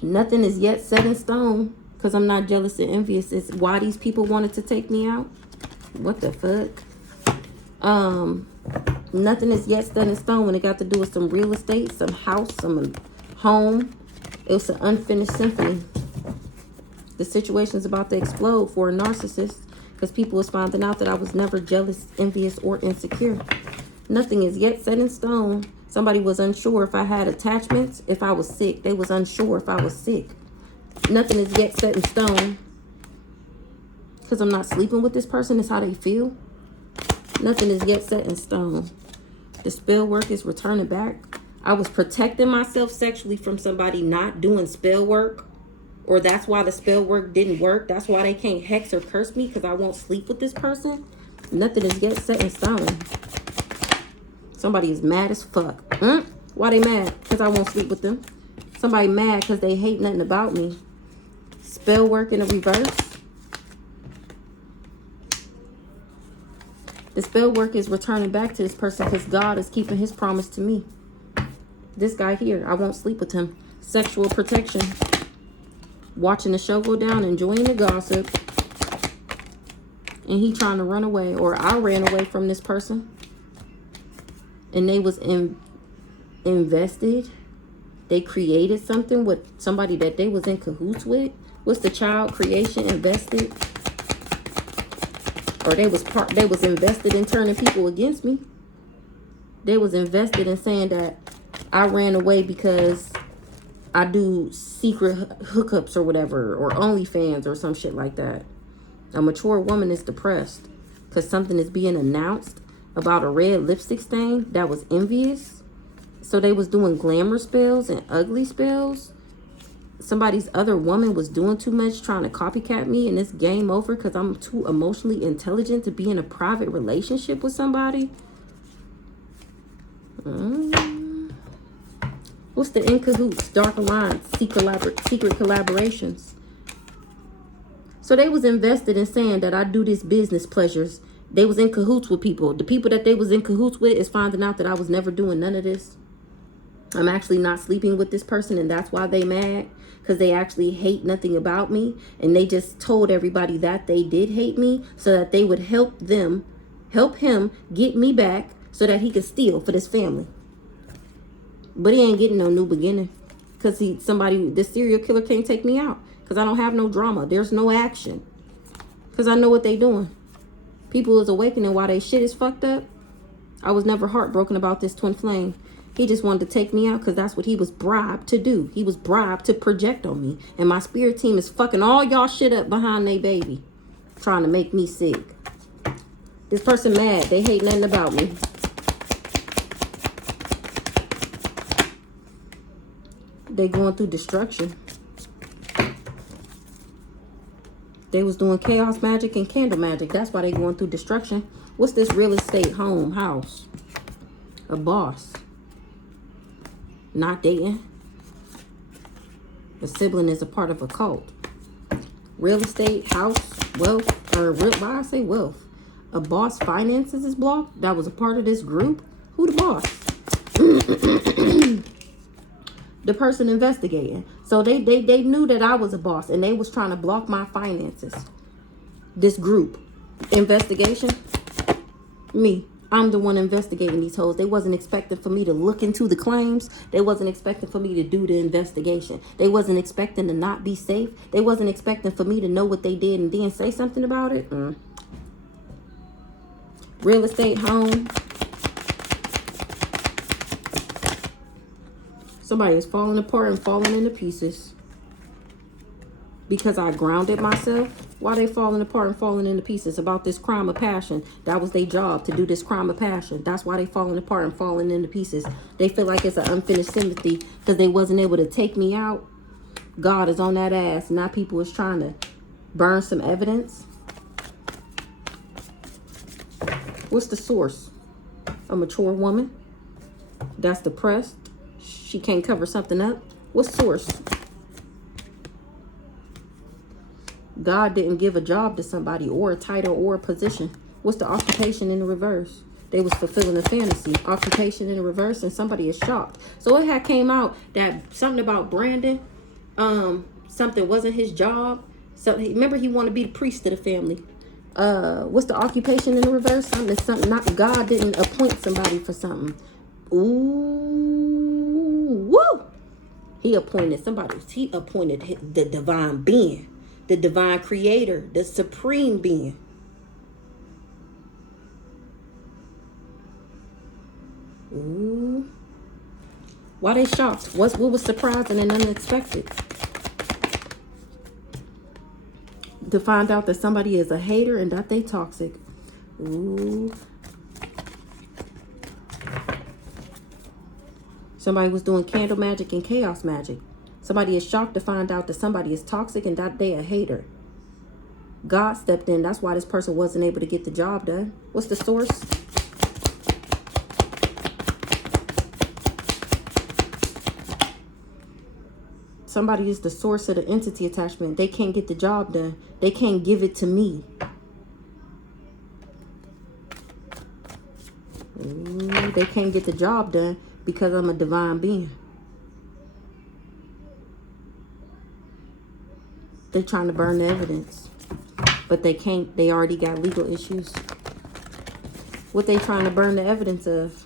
Nothing is yet set in stone because I'm not jealous and envious. It's why these people wanted to take me out. What the fuck? Nothing is yet set in stone when it got to do with some real estate, some house, some home. It was an unfinished symphony. The situation's about to explode for a narcissist because people was finding out that I was never jealous, envious, or insecure. Nothing is yet set in stone. Somebody was unsure if I had attachments, if I was sick. They was unsure if I was sick. Nothing is yet set in stone because I'm not sleeping with this person. Is how they feel. Nothing is yet set in stone. The spell work is returning back. I was protecting myself sexually from somebody not doing spell work. Or that's why the spell work didn't work. That's why they can't hex or curse me because I won't sleep with this person. Nothing is yet set in stone. Somebody is mad as fuck. Why they mad? Because I won't sleep with them. Somebody mad because they hate nothing about me. Spell work in the reverse. The spell work is returning back to this person because God is keeping his promise to me. This guy here, I won't sleep with him. Sexual protection. Watching the show go down, enjoying the gossip. And he trying to run away. Or I ran away from this person. And they was invested. They created something with somebody that they was in cahoots with. What's the child creation invested? Or they was invested in turning people against me. They was invested in saying that I ran away because I do secret hookups or whatever, or OnlyFans or some shit like that. A mature woman is depressed because something is being announced about a red lipstick stain that was envious. So they was doing glamour spells and ugly spells. Somebody's other woman was doing too much, trying to copycat me, and it's game over because I'm too emotionally intelligent to be in a private relationship with somebody. What's the in cahoots, dark alliance, secret collaborations? So they was invested in saying that I do this business pleasures. They was in cahoots with people. The people that they was in cahoots with is finding out that I was never doing none of this. I'm actually not sleeping with this person, and that's why they mad. Because they actually hate nothing about me. And they just told everybody that they did hate me so that they would help him get me back so that he could steal for this family. But he ain't getting no new beginning. Because this serial killer can't take me out. Because I don't have no drama. There's no action. Because I know what they doing. People is awakening while they shit is fucked up. I was never heartbroken about this twin flame. He just wanted to take me out because that's what he was bribed to do. He was bribed to project on me. And my spirit team is fucking all y'all shit up behind they baby. Trying to make me sick. This person mad. They hate nothing about me. They going through destruction. They was doing chaos magic and candle magic. That's why they going through destruction. What's this real estate, home, house? A boss. Not dating. A sibling is a part of a cult. Real estate, house, wealth, or why I say wealth? A boss finances is blocked. That was a part of this group. Who the boss? The person investigating. So they knew that I was a boss and they was trying to block my finances. This group. Investigation. Me. I'm the one investigating these hoes. They wasn't expecting for me to look into the claims. They wasn't expecting for me to do the investigation. They wasn't expecting to not be safe. They wasn't expecting for me to know what they did and then say something about it. Real estate, home. Somebody is falling apart and falling into pieces. Because I grounded myself. Why they falling apart and falling into pieces? About this crime of passion. That was their job, to do this crime of passion. That's why they falling apart and falling into pieces. They feel like it's an unfinished sympathy because they wasn't able to take me out. God is on that ass. Now people is trying to burn some evidence. What's the source? A mature woman that's depressed. She can't cover something up. What's source? God didn't give a job to somebody or a title or a position. What's the occupation in the reverse? They was fulfilling a fantasy. Occupation in the reverse, and somebody is shocked. So it had came out that something about Brandon, something wasn't his job. So remember, he wanted to be the priest of the family. What's the occupation in the reverse? Something not God didn't appoint somebody for something. Ooh, woo! He appointed somebody. He appointed the divine being, the divine creator, the supreme being. Ooh. Why they shocked? What was surprising and unexpected? To find out that somebody is a hater and that they toxic. Ooh. Somebody was doing candle magic and chaos magic. Somebody is shocked to find out that somebody is toxic and that they a hater. God stepped in. That's why this person wasn't able to get the job done. What's the source? Somebody is the source of the entity attachment. They can't get the job done. They can't give it to me. Ooh, they can't get the job done because I'm a divine being. They're trying to burn the evidence. But they can't. They already got legal issues. What they trying to burn the evidence of?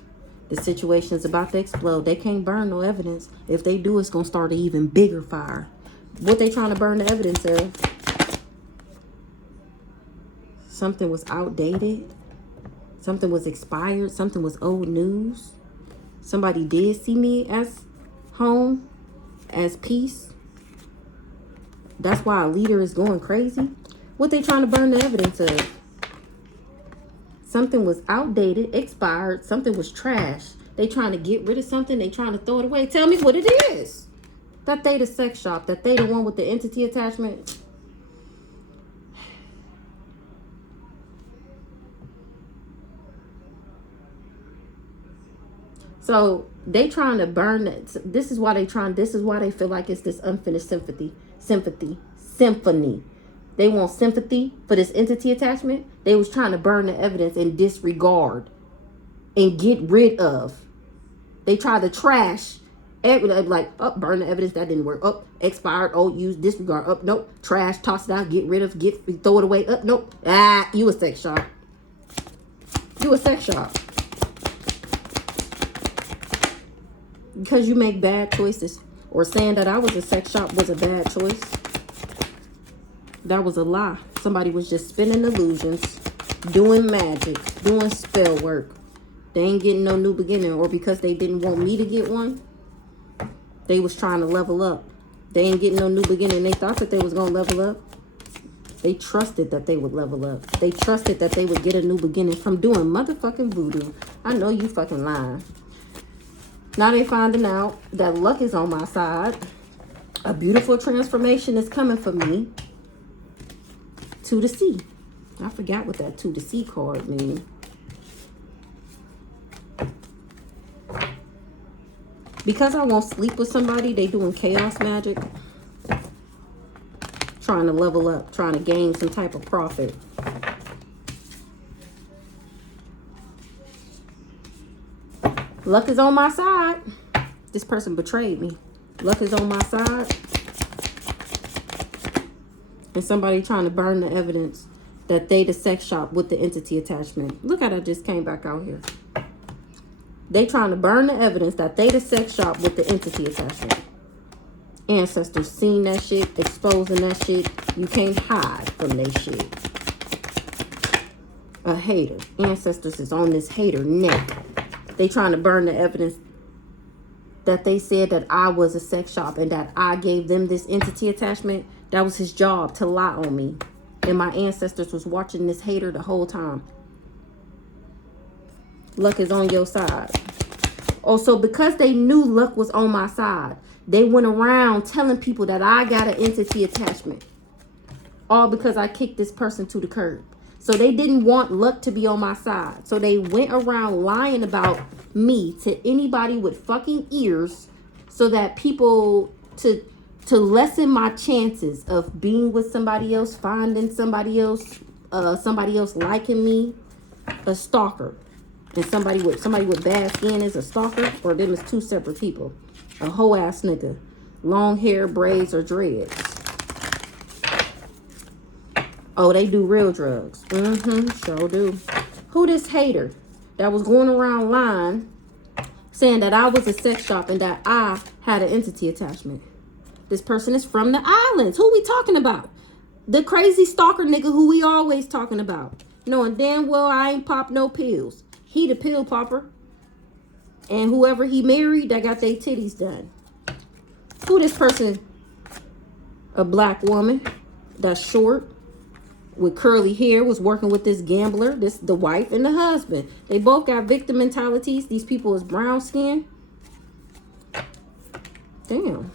The situation's about to explode. They can't burn no evidence. If they do, it's going to start an even bigger fire. What they trying to burn the evidence of? Something was outdated. Something was expired. Something was old news. Somebody did see me as home, as peace. That's why a leader is going crazy. What they trying to burn the evidence of? Something was outdated, expired. Something was trash. They trying to get rid of something. They trying to throw it away. Tell me what it is. That they the sex shop. That they the one with the entity attachment. So they trying to burn it. This is why they trying. This is why they feel like it's this unfinished symphony. They want sympathy for this entity attachment. They was trying to burn the evidence and disregard and get rid of. They tried to trash like, oh, burn the evidence, that didn't work. Oh, expired, oh, use, disregard. Oh, nope, trash, toss it out, get rid of, throw it away. Oh, nope. Ah, you a sex shop. You a sex shop. Because you make bad choices, or saying that I was a sex shop was a bad choice. That was a lie. Somebody was just spinning illusions, doing magic, doing spell work. They ain't getting no new beginning. Or because they didn't want me to get one, they was trying to level up. They ain't getting no new beginning. They thought that they was going to level up. They trusted that they would level up. They trusted that they would get a new beginning from doing motherfucking voodoo. I know you fucking lying. Now they finding out that luck is on my side. A beautiful transformation is coming for me. To the sea. I forgot what that to the sea card means. Because I won't sleep with somebody, they doing chaos magic. Trying to level up, trying to gain some type of profit. Luck is on my side. This person betrayed me. Luck is on my side. And somebody trying to burn the evidence that they the sex shop with the entity attachment. Look how that just came back out here. They trying to burn the evidence that they the sex shop with the entity attachment. Ancestors seen that shit, exposing that shit. You can't hide from that shit. A hater. Ancestors is on this hater neck. They trying to burn the evidence that they said that I was a sex shop and that I gave them this entity attachment. That was his job, to lie on me. And my ancestors was watching this hater the whole time. Luck is on your side. Also, because they knew luck was on my side, they went around telling people that I got an entity attachment. All because I kicked this person to the curb. So they didn't want luck to be on my side. So they went around lying about me to anybody with fucking ears so that people to lessen my chances of being with somebody else, finding somebody else liking me, a stalker. And somebody with bad skin is a stalker, or them is two separate people. A whole ass nigga. Long hair, braids, or dreads. Oh, they do real drugs. Sure do. Who this hater that was going around lying, saying that I was a sex shop and that I had an entity attachment? This person is from the islands. Who we talking about? The crazy stalker nigga who we always talking about. Knowing damn well I ain't popped no pills. He the pill popper. And whoever he married that got their titties done. Who this person? A black woman that's short with curly hair, was working with this gambler. This the wife and the husband. They both got victim mentalities. These people is brown skin. Damn.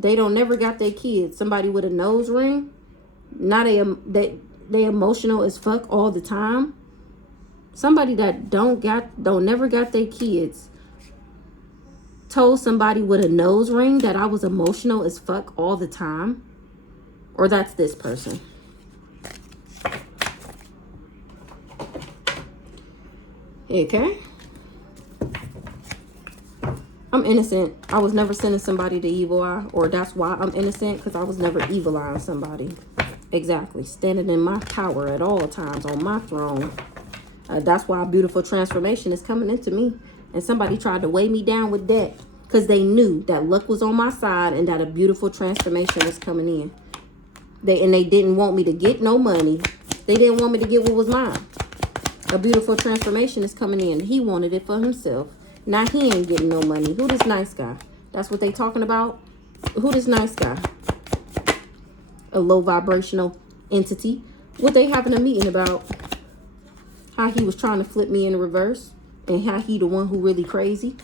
They don't never got their kids. Somebody with a nose ring. Now they emotional as fuck all the time. Somebody that don't never got their kids told somebody with a nose ring that I was emotional as fuck all the time. Or that's this person. Okay. I'm innocent. I was never sending somebody to evil eye. Or that's why I'm innocent, because I was never evil eyeing somebody. Exactly. Standing in my power at all times on my throne. That's why a beautiful transformation is coming into me. And somebody tried to weigh me down with debt, because they knew that luck was on my side and that a beautiful transformation was coming in. They didn't want me to get no money. They didn't want me to get what was mine. A beautiful transformation is coming in. He wanted it for himself. Now he ain't getting no money. Who this nice guy? That's what they talking about? Who this nice guy? A low vibrational entity. What they having a meeting about? How he was trying to flip me in the reverse. And how he the one who really crazy.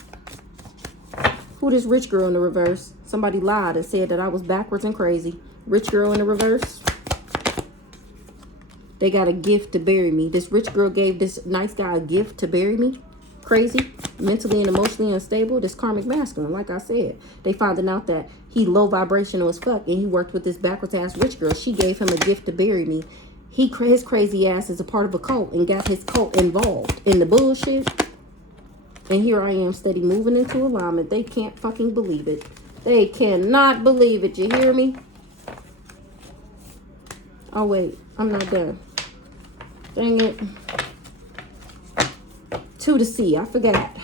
Who this rich girl in the reverse? Somebody lied and said that I was backwards and crazy. Rich girl in the reverse. They got a gift to bury me. This rich girl gave this nice guy a gift to bury me. Crazy. Mentally and emotionally unstable. This karmic masculine, like I said. They finding out that he low vibrational as fuck. And he worked with this backwards ass rich girl. She gave him a gift to bury me. His crazy ass is a part of a cult and got his cult involved in the bullshit. And here I am steady moving into alignment. They can't fucking believe it. They cannot believe it. You hear me? Oh, wait. I'm not done. Dang it. To the sea. I forgot.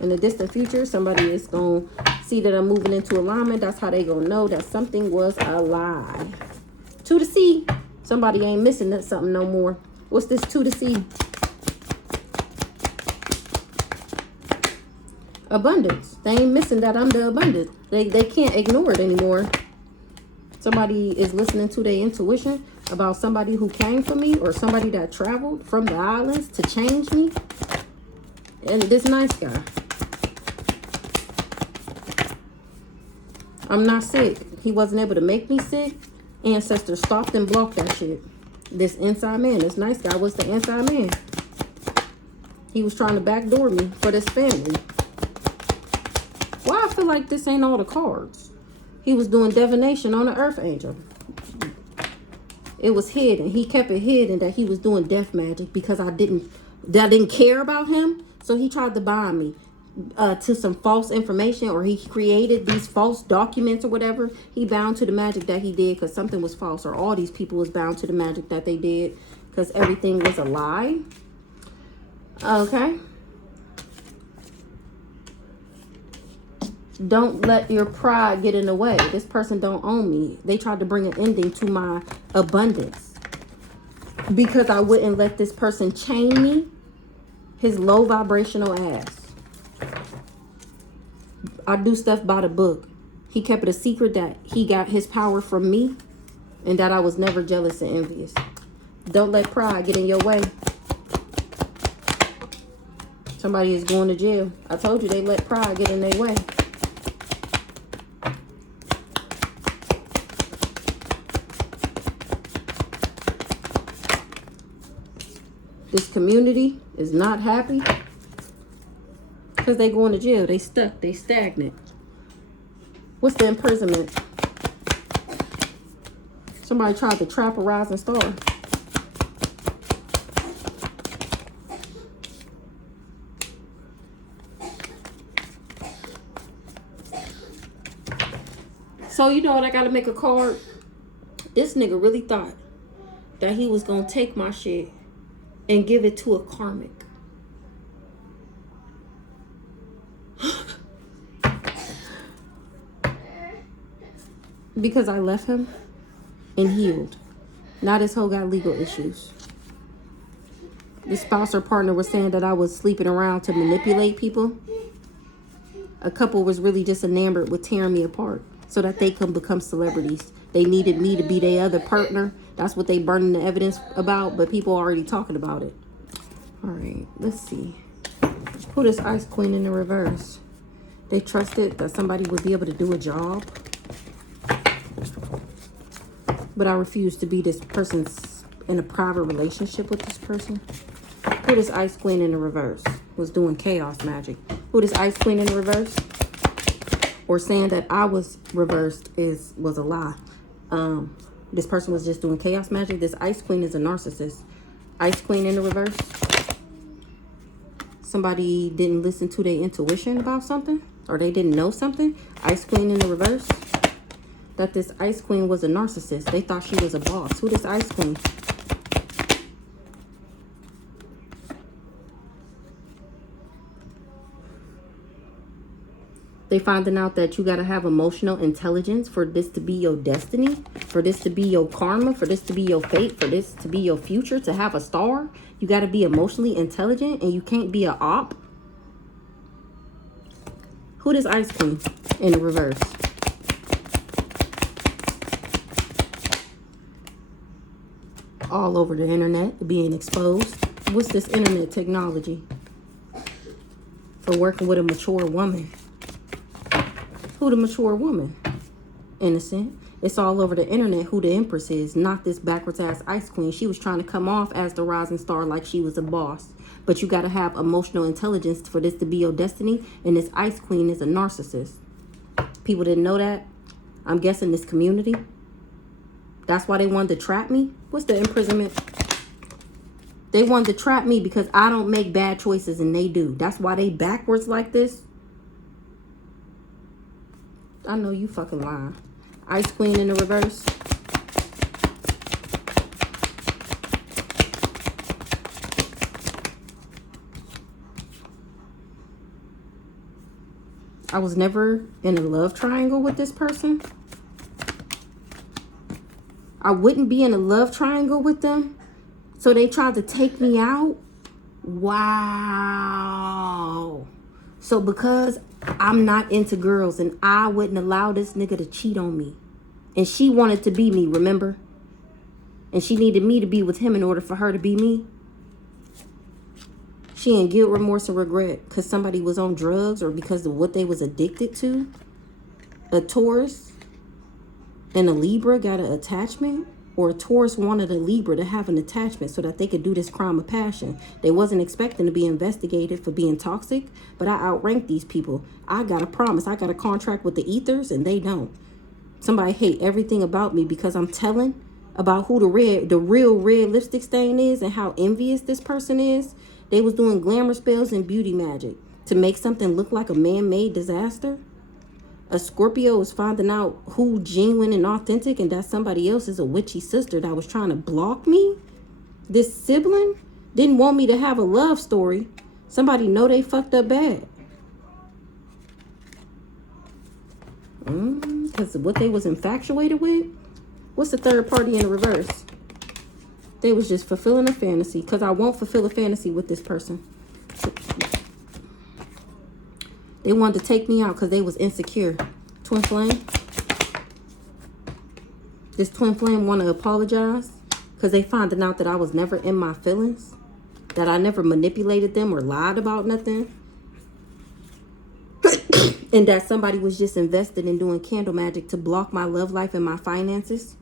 In the distant future, somebody is going to see that I'm moving into alignment. That's how they going to know that something was a lie. To the sea. Somebody ain't missing that something no more. What's this to the sea? Abundance. They ain't missing that I'm the abundance. They can't ignore it anymore. Somebody is listening to their intuition about somebody who came for me, or somebody that traveled from the islands to change me. And this nice guy. I'm not sick. He wasn't able to make me sick. Ancestors stopped and blocked that shit. This inside man, this nice guy was the inside man. He was trying to backdoor me for this family. Why I feel like this ain't all the cards? He was doing divination on the earth angel. It was hidden. He kept it hidden that he was doing death magic because I didn't care about him. So he tried to bind me to some false information, or he created these false documents or whatever. He bound to the magic that he did because something was false, or all these people was bound to the magic that they did because everything was a lie. Okay. Don't let your pride get in the way. This person don't own me. They tried to bring an ending to my abundance because I wouldn't let this person chain me. His low vibrational ass. I do stuff by the book. He kept it a secret that he got his power from me and that I was never jealous and envious. Don't let pride get in your way. Somebody is going to jail. I told you they let pride get in their way. This community is not happy because they going to jail. They stuck. They stagnant. What's the imprisonment? Somebody tried to trap a rising star. So you know what? I gotta make a card. This nigga really thought that he was gonna take my shit and give it to a karmic. Because I left him and healed. Now this hoe got legal issues. The spouse or partner was saying that I was sleeping around to manipulate people. A couple was really just enamored with tearing me apart so that they could become celebrities. They needed me to be their other partner. That's what they burning the evidence about, but people are already talking about it. All right, let's see. Who this Ice Queen in the reverse? They trusted that somebody would be able to do a job. But I refuse to be this person's in a private relationship with this person. Who this Ice Queen in the reverse was doing chaos magic? Who this Ice Queen in the reverse? Or saying that I was reversed was a lie. This person was just doing chaos magic. This Ice Queen is a narcissist. Ice Queen in the reverse. Somebody didn't listen to their intuition about something, or they didn't know something. Ice Queen in the reverse. That this Ice Queen was a narcissist. They thought she was a boss. Who this Ice Queen? They finding out that you got to have emotional intelligence for this to be your destiny, for this to be your karma, for this to be your fate, for this to be your future, to have a star. You got to be emotionally intelligent, and you can't be a op. Who this Ice Queen in the reverse? All over the internet, being exposed. What's this internet technology? For working with a mature woman. Who the mature woman? Innocent. It's all over the internet who the Empress is, not this backwards ass Ice Queen. She was trying to come off as the rising star like she was a boss. But you got to have emotional intelligence for this to be your destiny. And this Ice Queen is a narcissist. People didn't know that. I'm guessing this community. That's why they wanted to trap me. What's the imprisonment? They wanted to trap me because I don't make bad choices and they do. That's why they backwards like this. I know you fucking lying. Ice Queen in the reverse. I was never in a love triangle with this person. I wouldn't be in a love triangle with them. So they tried to take me out. Wow. So because I'm not into girls and I wouldn't allow this nigga to cheat on me. And she wanted to be me, remember? And she needed me to be with him in order for her to be me. She in guilt, remorse, and regret because somebody was on drugs or because of what they was addicted to. A Taurus and a Libra got an attachment, or a Taurus wanted a Libra to have an attachment so that they could do this crime of passion. They wasn't expecting to be investigated for being toxic, but I outranked these people. I got a promise. I got a contract with the ethers and they don't. Somebody hate everything about me because I'm telling about who the real red lipstick stain is and how envious this person is. They was doing glamour spells and beauty magic to make something look like a man-made disaster. A Scorpio is finding out who genuine and authentic and that somebody else is a witchy sister that was trying to block me. This sibling didn't want me to have a love story. Somebody know they fucked up bad. Because of what they was infatuated with. What's the third party in the reverse? They was just fulfilling a fantasy because I won't fulfill a fantasy with this person. They wanted to take me out because they was insecure. Twin flame. This twin flame want to apologize because they finding out that I was never in my feelings. That I never manipulated them or lied about nothing. And that somebody was just invested in doing candle magic to block my love life and my finances.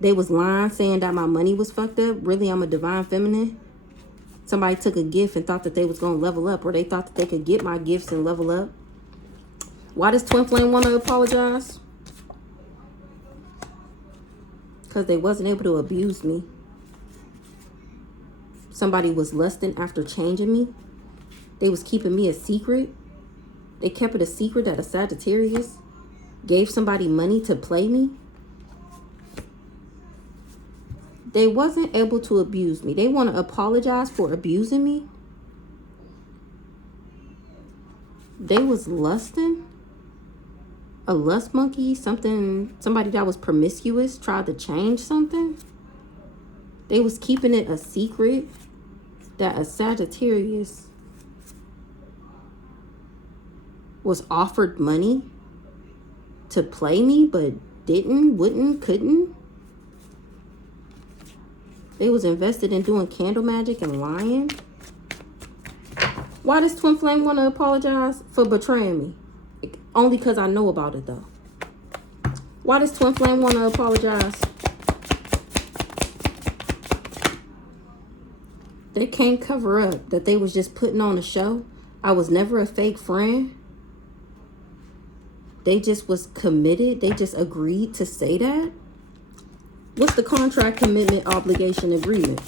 They was lying, saying that my money was fucked up. Really, I'm a divine feminine. Somebody took a gift and thought that they was going to level up, or they thought that they could get my gifts and level up. Why does twin flame want to apologize? Because they wasn't able to abuse me. Somebody was lusting after changing me. They was keeping me a secret. They kept it a secret that a Sagittarius gave somebody money to play me. They wasn't able to abuse me. They want to apologize for abusing me. They was lusting. A lust monkey, somebody that was promiscuous, tried to change something. They was keeping it a secret that a Sagittarius was offered money to play me, but didn't, wouldn't, couldn't. They was invested in doing candle magic and lying. Why does Twin Flame want to apologize for betraying me? Only because I know about it, though. Why does Twin Flame want to apologize? They can't cover up that they was just putting on a show. I was never a fake friend. They just was committed. They just agreed to say that. What's the contract, commitment, obligation, agreement?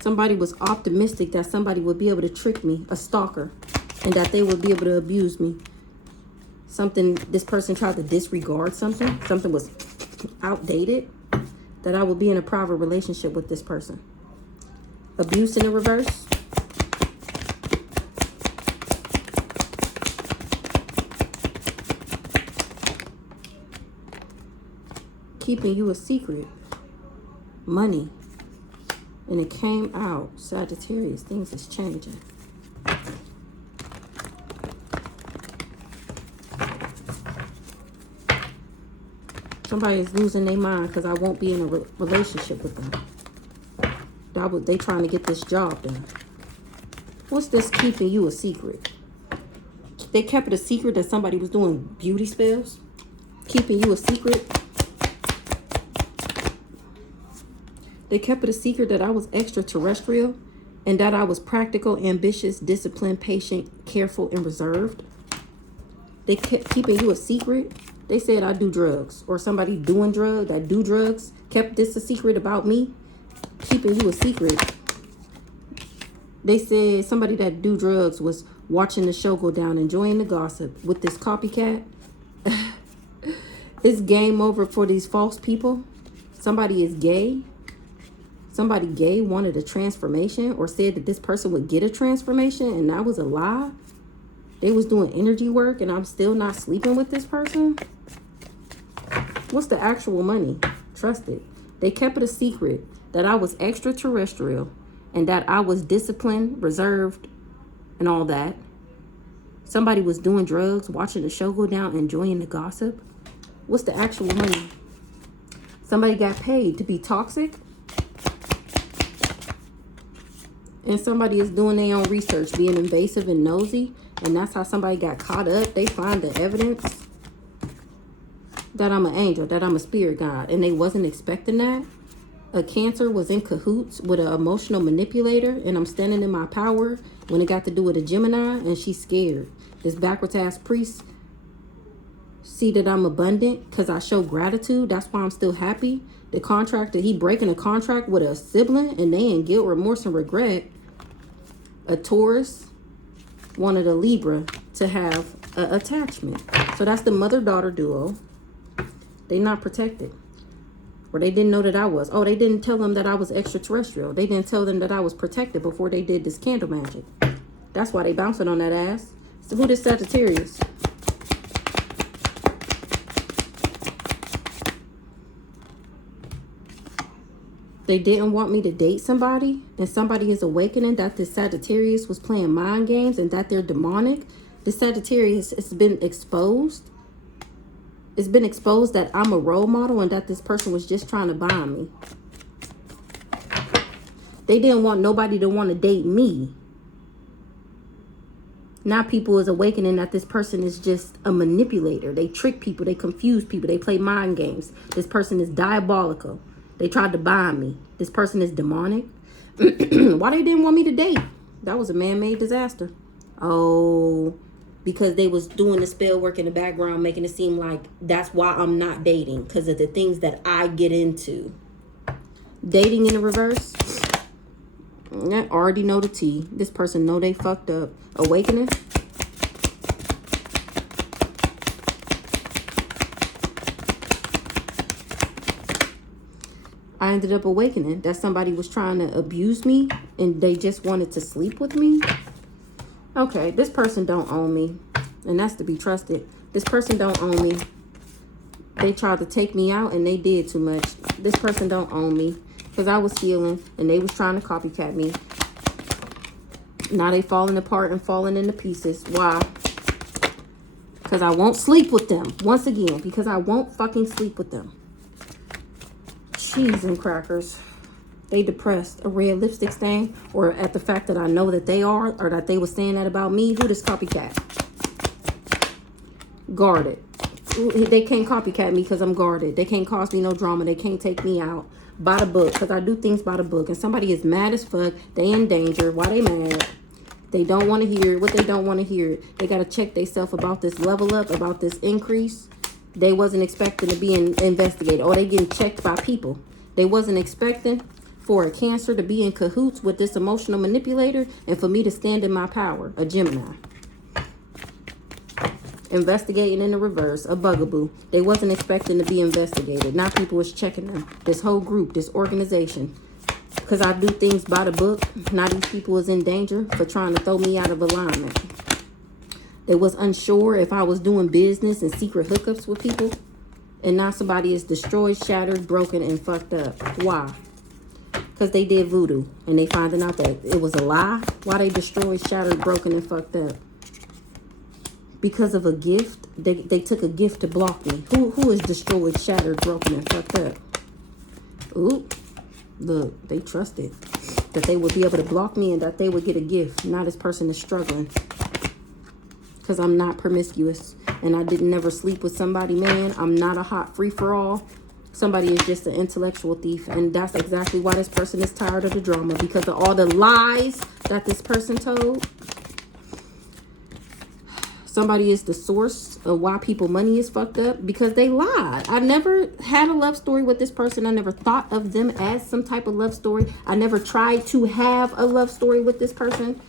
Somebody was optimistic that somebody would be able to trick me, a stalker, and that they would be able to abuse me. Something, this person tried to disregard something. Something was outdated. That I would be in a private relationship with this person. Abuse in the reverse. Keeping you a secret. Money. And it came out. Sagittarius, things is changing. Somebody is losing their mind because I won't be in a relationship with them. They trying to get this job done. What's this keeping you a secret? They kept it a secret that somebody was doing beauty spells. Keeping you a secret. They kept it a secret that I was extraterrestrial and that I was practical, ambitious, disciplined, patient, careful, and reserved. They kept keeping you a secret. They said I do drugs, or somebody doing drugs that do drugs kept this a secret about me. Keeping you a secret. They said somebody that do drugs was watching the show go down, enjoying the gossip with this copycat. It's game over for these false people. Somebody is gay. Somebody gay wanted a transformation or said that this person would get a transformation, and that was a lie. They was doing energy work and I'm still not sleeping with this person. What's the actual money? Trust it. They kept it a secret that I was extraterrestrial and that I was disciplined, reserved, and all that. Somebody was doing drugs, watching the show go down, enjoying the gossip. What's the actual money? Somebody got paid to be toxic. And somebody is doing their own research, being invasive and nosy. And that's how somebody got caught up. They find the evidence that I'm an angel, that I'm a spirit guide. And they wasn't expecting that. A Cancer was in cahoots with an emotional manipulator. And I'm standing in my power when it got to do with a Gemini. And she's scared. This backwards ass priest see that I'm abundant because I show gratitude. That's why I'm still happy. The contractor, he breaking a contract with a sibling. And they in guilt, remorse, and regret. A Taurus wanted a Libra to have an attachment. So that's the mother-daughter duo. They not protected. Or they didn't know that I was. Oh, they didn't tell them that I was extraterrestrial. They didn't tell them that I was protected before they did this candle magic. That's why they bouncing on that ass. So who this Sagittarius? They didn't want me to date somebody, and somebody is awakening that this Sagittarius was playing mind games and that they're demonic. The Sagittarius has been exposed. It's been exposed that I'm a role model and that this person was just trying to bind me. They didn't want nobody to want to date me. Now people is awakening that this person is just a manipulator. They trick people. They confuse people. They play mind games. This person is diabolical. They tried to bind me. This person is demonic. Why they didn't want me to date? That was a man-made disaster. Oh, because they was doing the spell work in the background, making it seem like that's why I'm not dating, because of the things that I get into. Dating in the reverse. I already know the tea. This person know they fucked up. Awakening. I ended up awakening that somebody was trying to abuse me and they just wanted to sleep with me. Okay, this person don't own me, and that's to be trusted. This person don't own me. They tried to take me out and they did too much. This person don't own me because I was healing and they was trying to copycat me. Now they falling apart and falling into pieces. Why? Because I won't sleep with them. Once again, because I won't fucking sleep with them. Cheese and crackers. They depressed. A red lipstick stain, or at the fact that I know that they are, or that they were saying that about me. Who this copycat? Guarded. They can't copycat me because I'm guarded. They can't cause me no drama. They can't take me out. By the book, because I do things by the book. And somebody is mad as fuck. They in danger. Why they mad? They don't want to hear it. What they don't want to hear. They got to check themselves about this level up, about this increase. They wasn't expecting to be investigated. Or they getting checked by people. They wasn't expecting for a Cancer to be in cahoots with this emotional manipulator and for me to stand in my power. A Gemini. Investigating in the reverse, a bugaboo. They wasn't expecting to be investigated. Now people was checking them. This whole group, this organization. Because I do things by the book. Now these people is in danger for trying to throw me out of alignment. They was unsure if I was doing business and secret hookups with people. And now somebody is destroyed, shattered, broken, and fucked up. Why? Because they did voodoo. And they finding out that it was a lie. Why they destroyed, shattered, broken, and fucked up? Because of a gift. They took a gift to block me. Who is destroyed, shattered, broken, and fucked up? Ooh. Look, they trusted that they would be able to block me and that they would get a gift. Now this person is struggling. Because I'm not promiscuous. And I didn't never sleep with somebody, man. I'm not a hot free-for-all. Somebody is just an intellectual thief. And that's exactly why this person is tired of the drama. Because of all the lies that this person told. Somebody is the source of why people money is fucked up because they lied. I never had a love story with this person. I never thought of them as some type of love story. I never tried to have a love story with this person.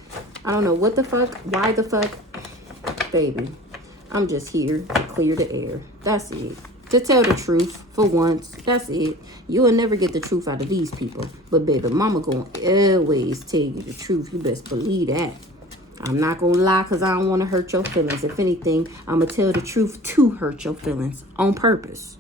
I don't know what the fuck, why the fuck. Baby, I'm just here to clear the air. That's it. To tell the truth for once. That's it. You will never get the truth out of these people. But baby, mama gonna always tell you the truth. You best believe that. I'm not going to lie because I don't want to hurt your feelings. If anything, I'm going to tell the truth to hurt your feelings on purpose.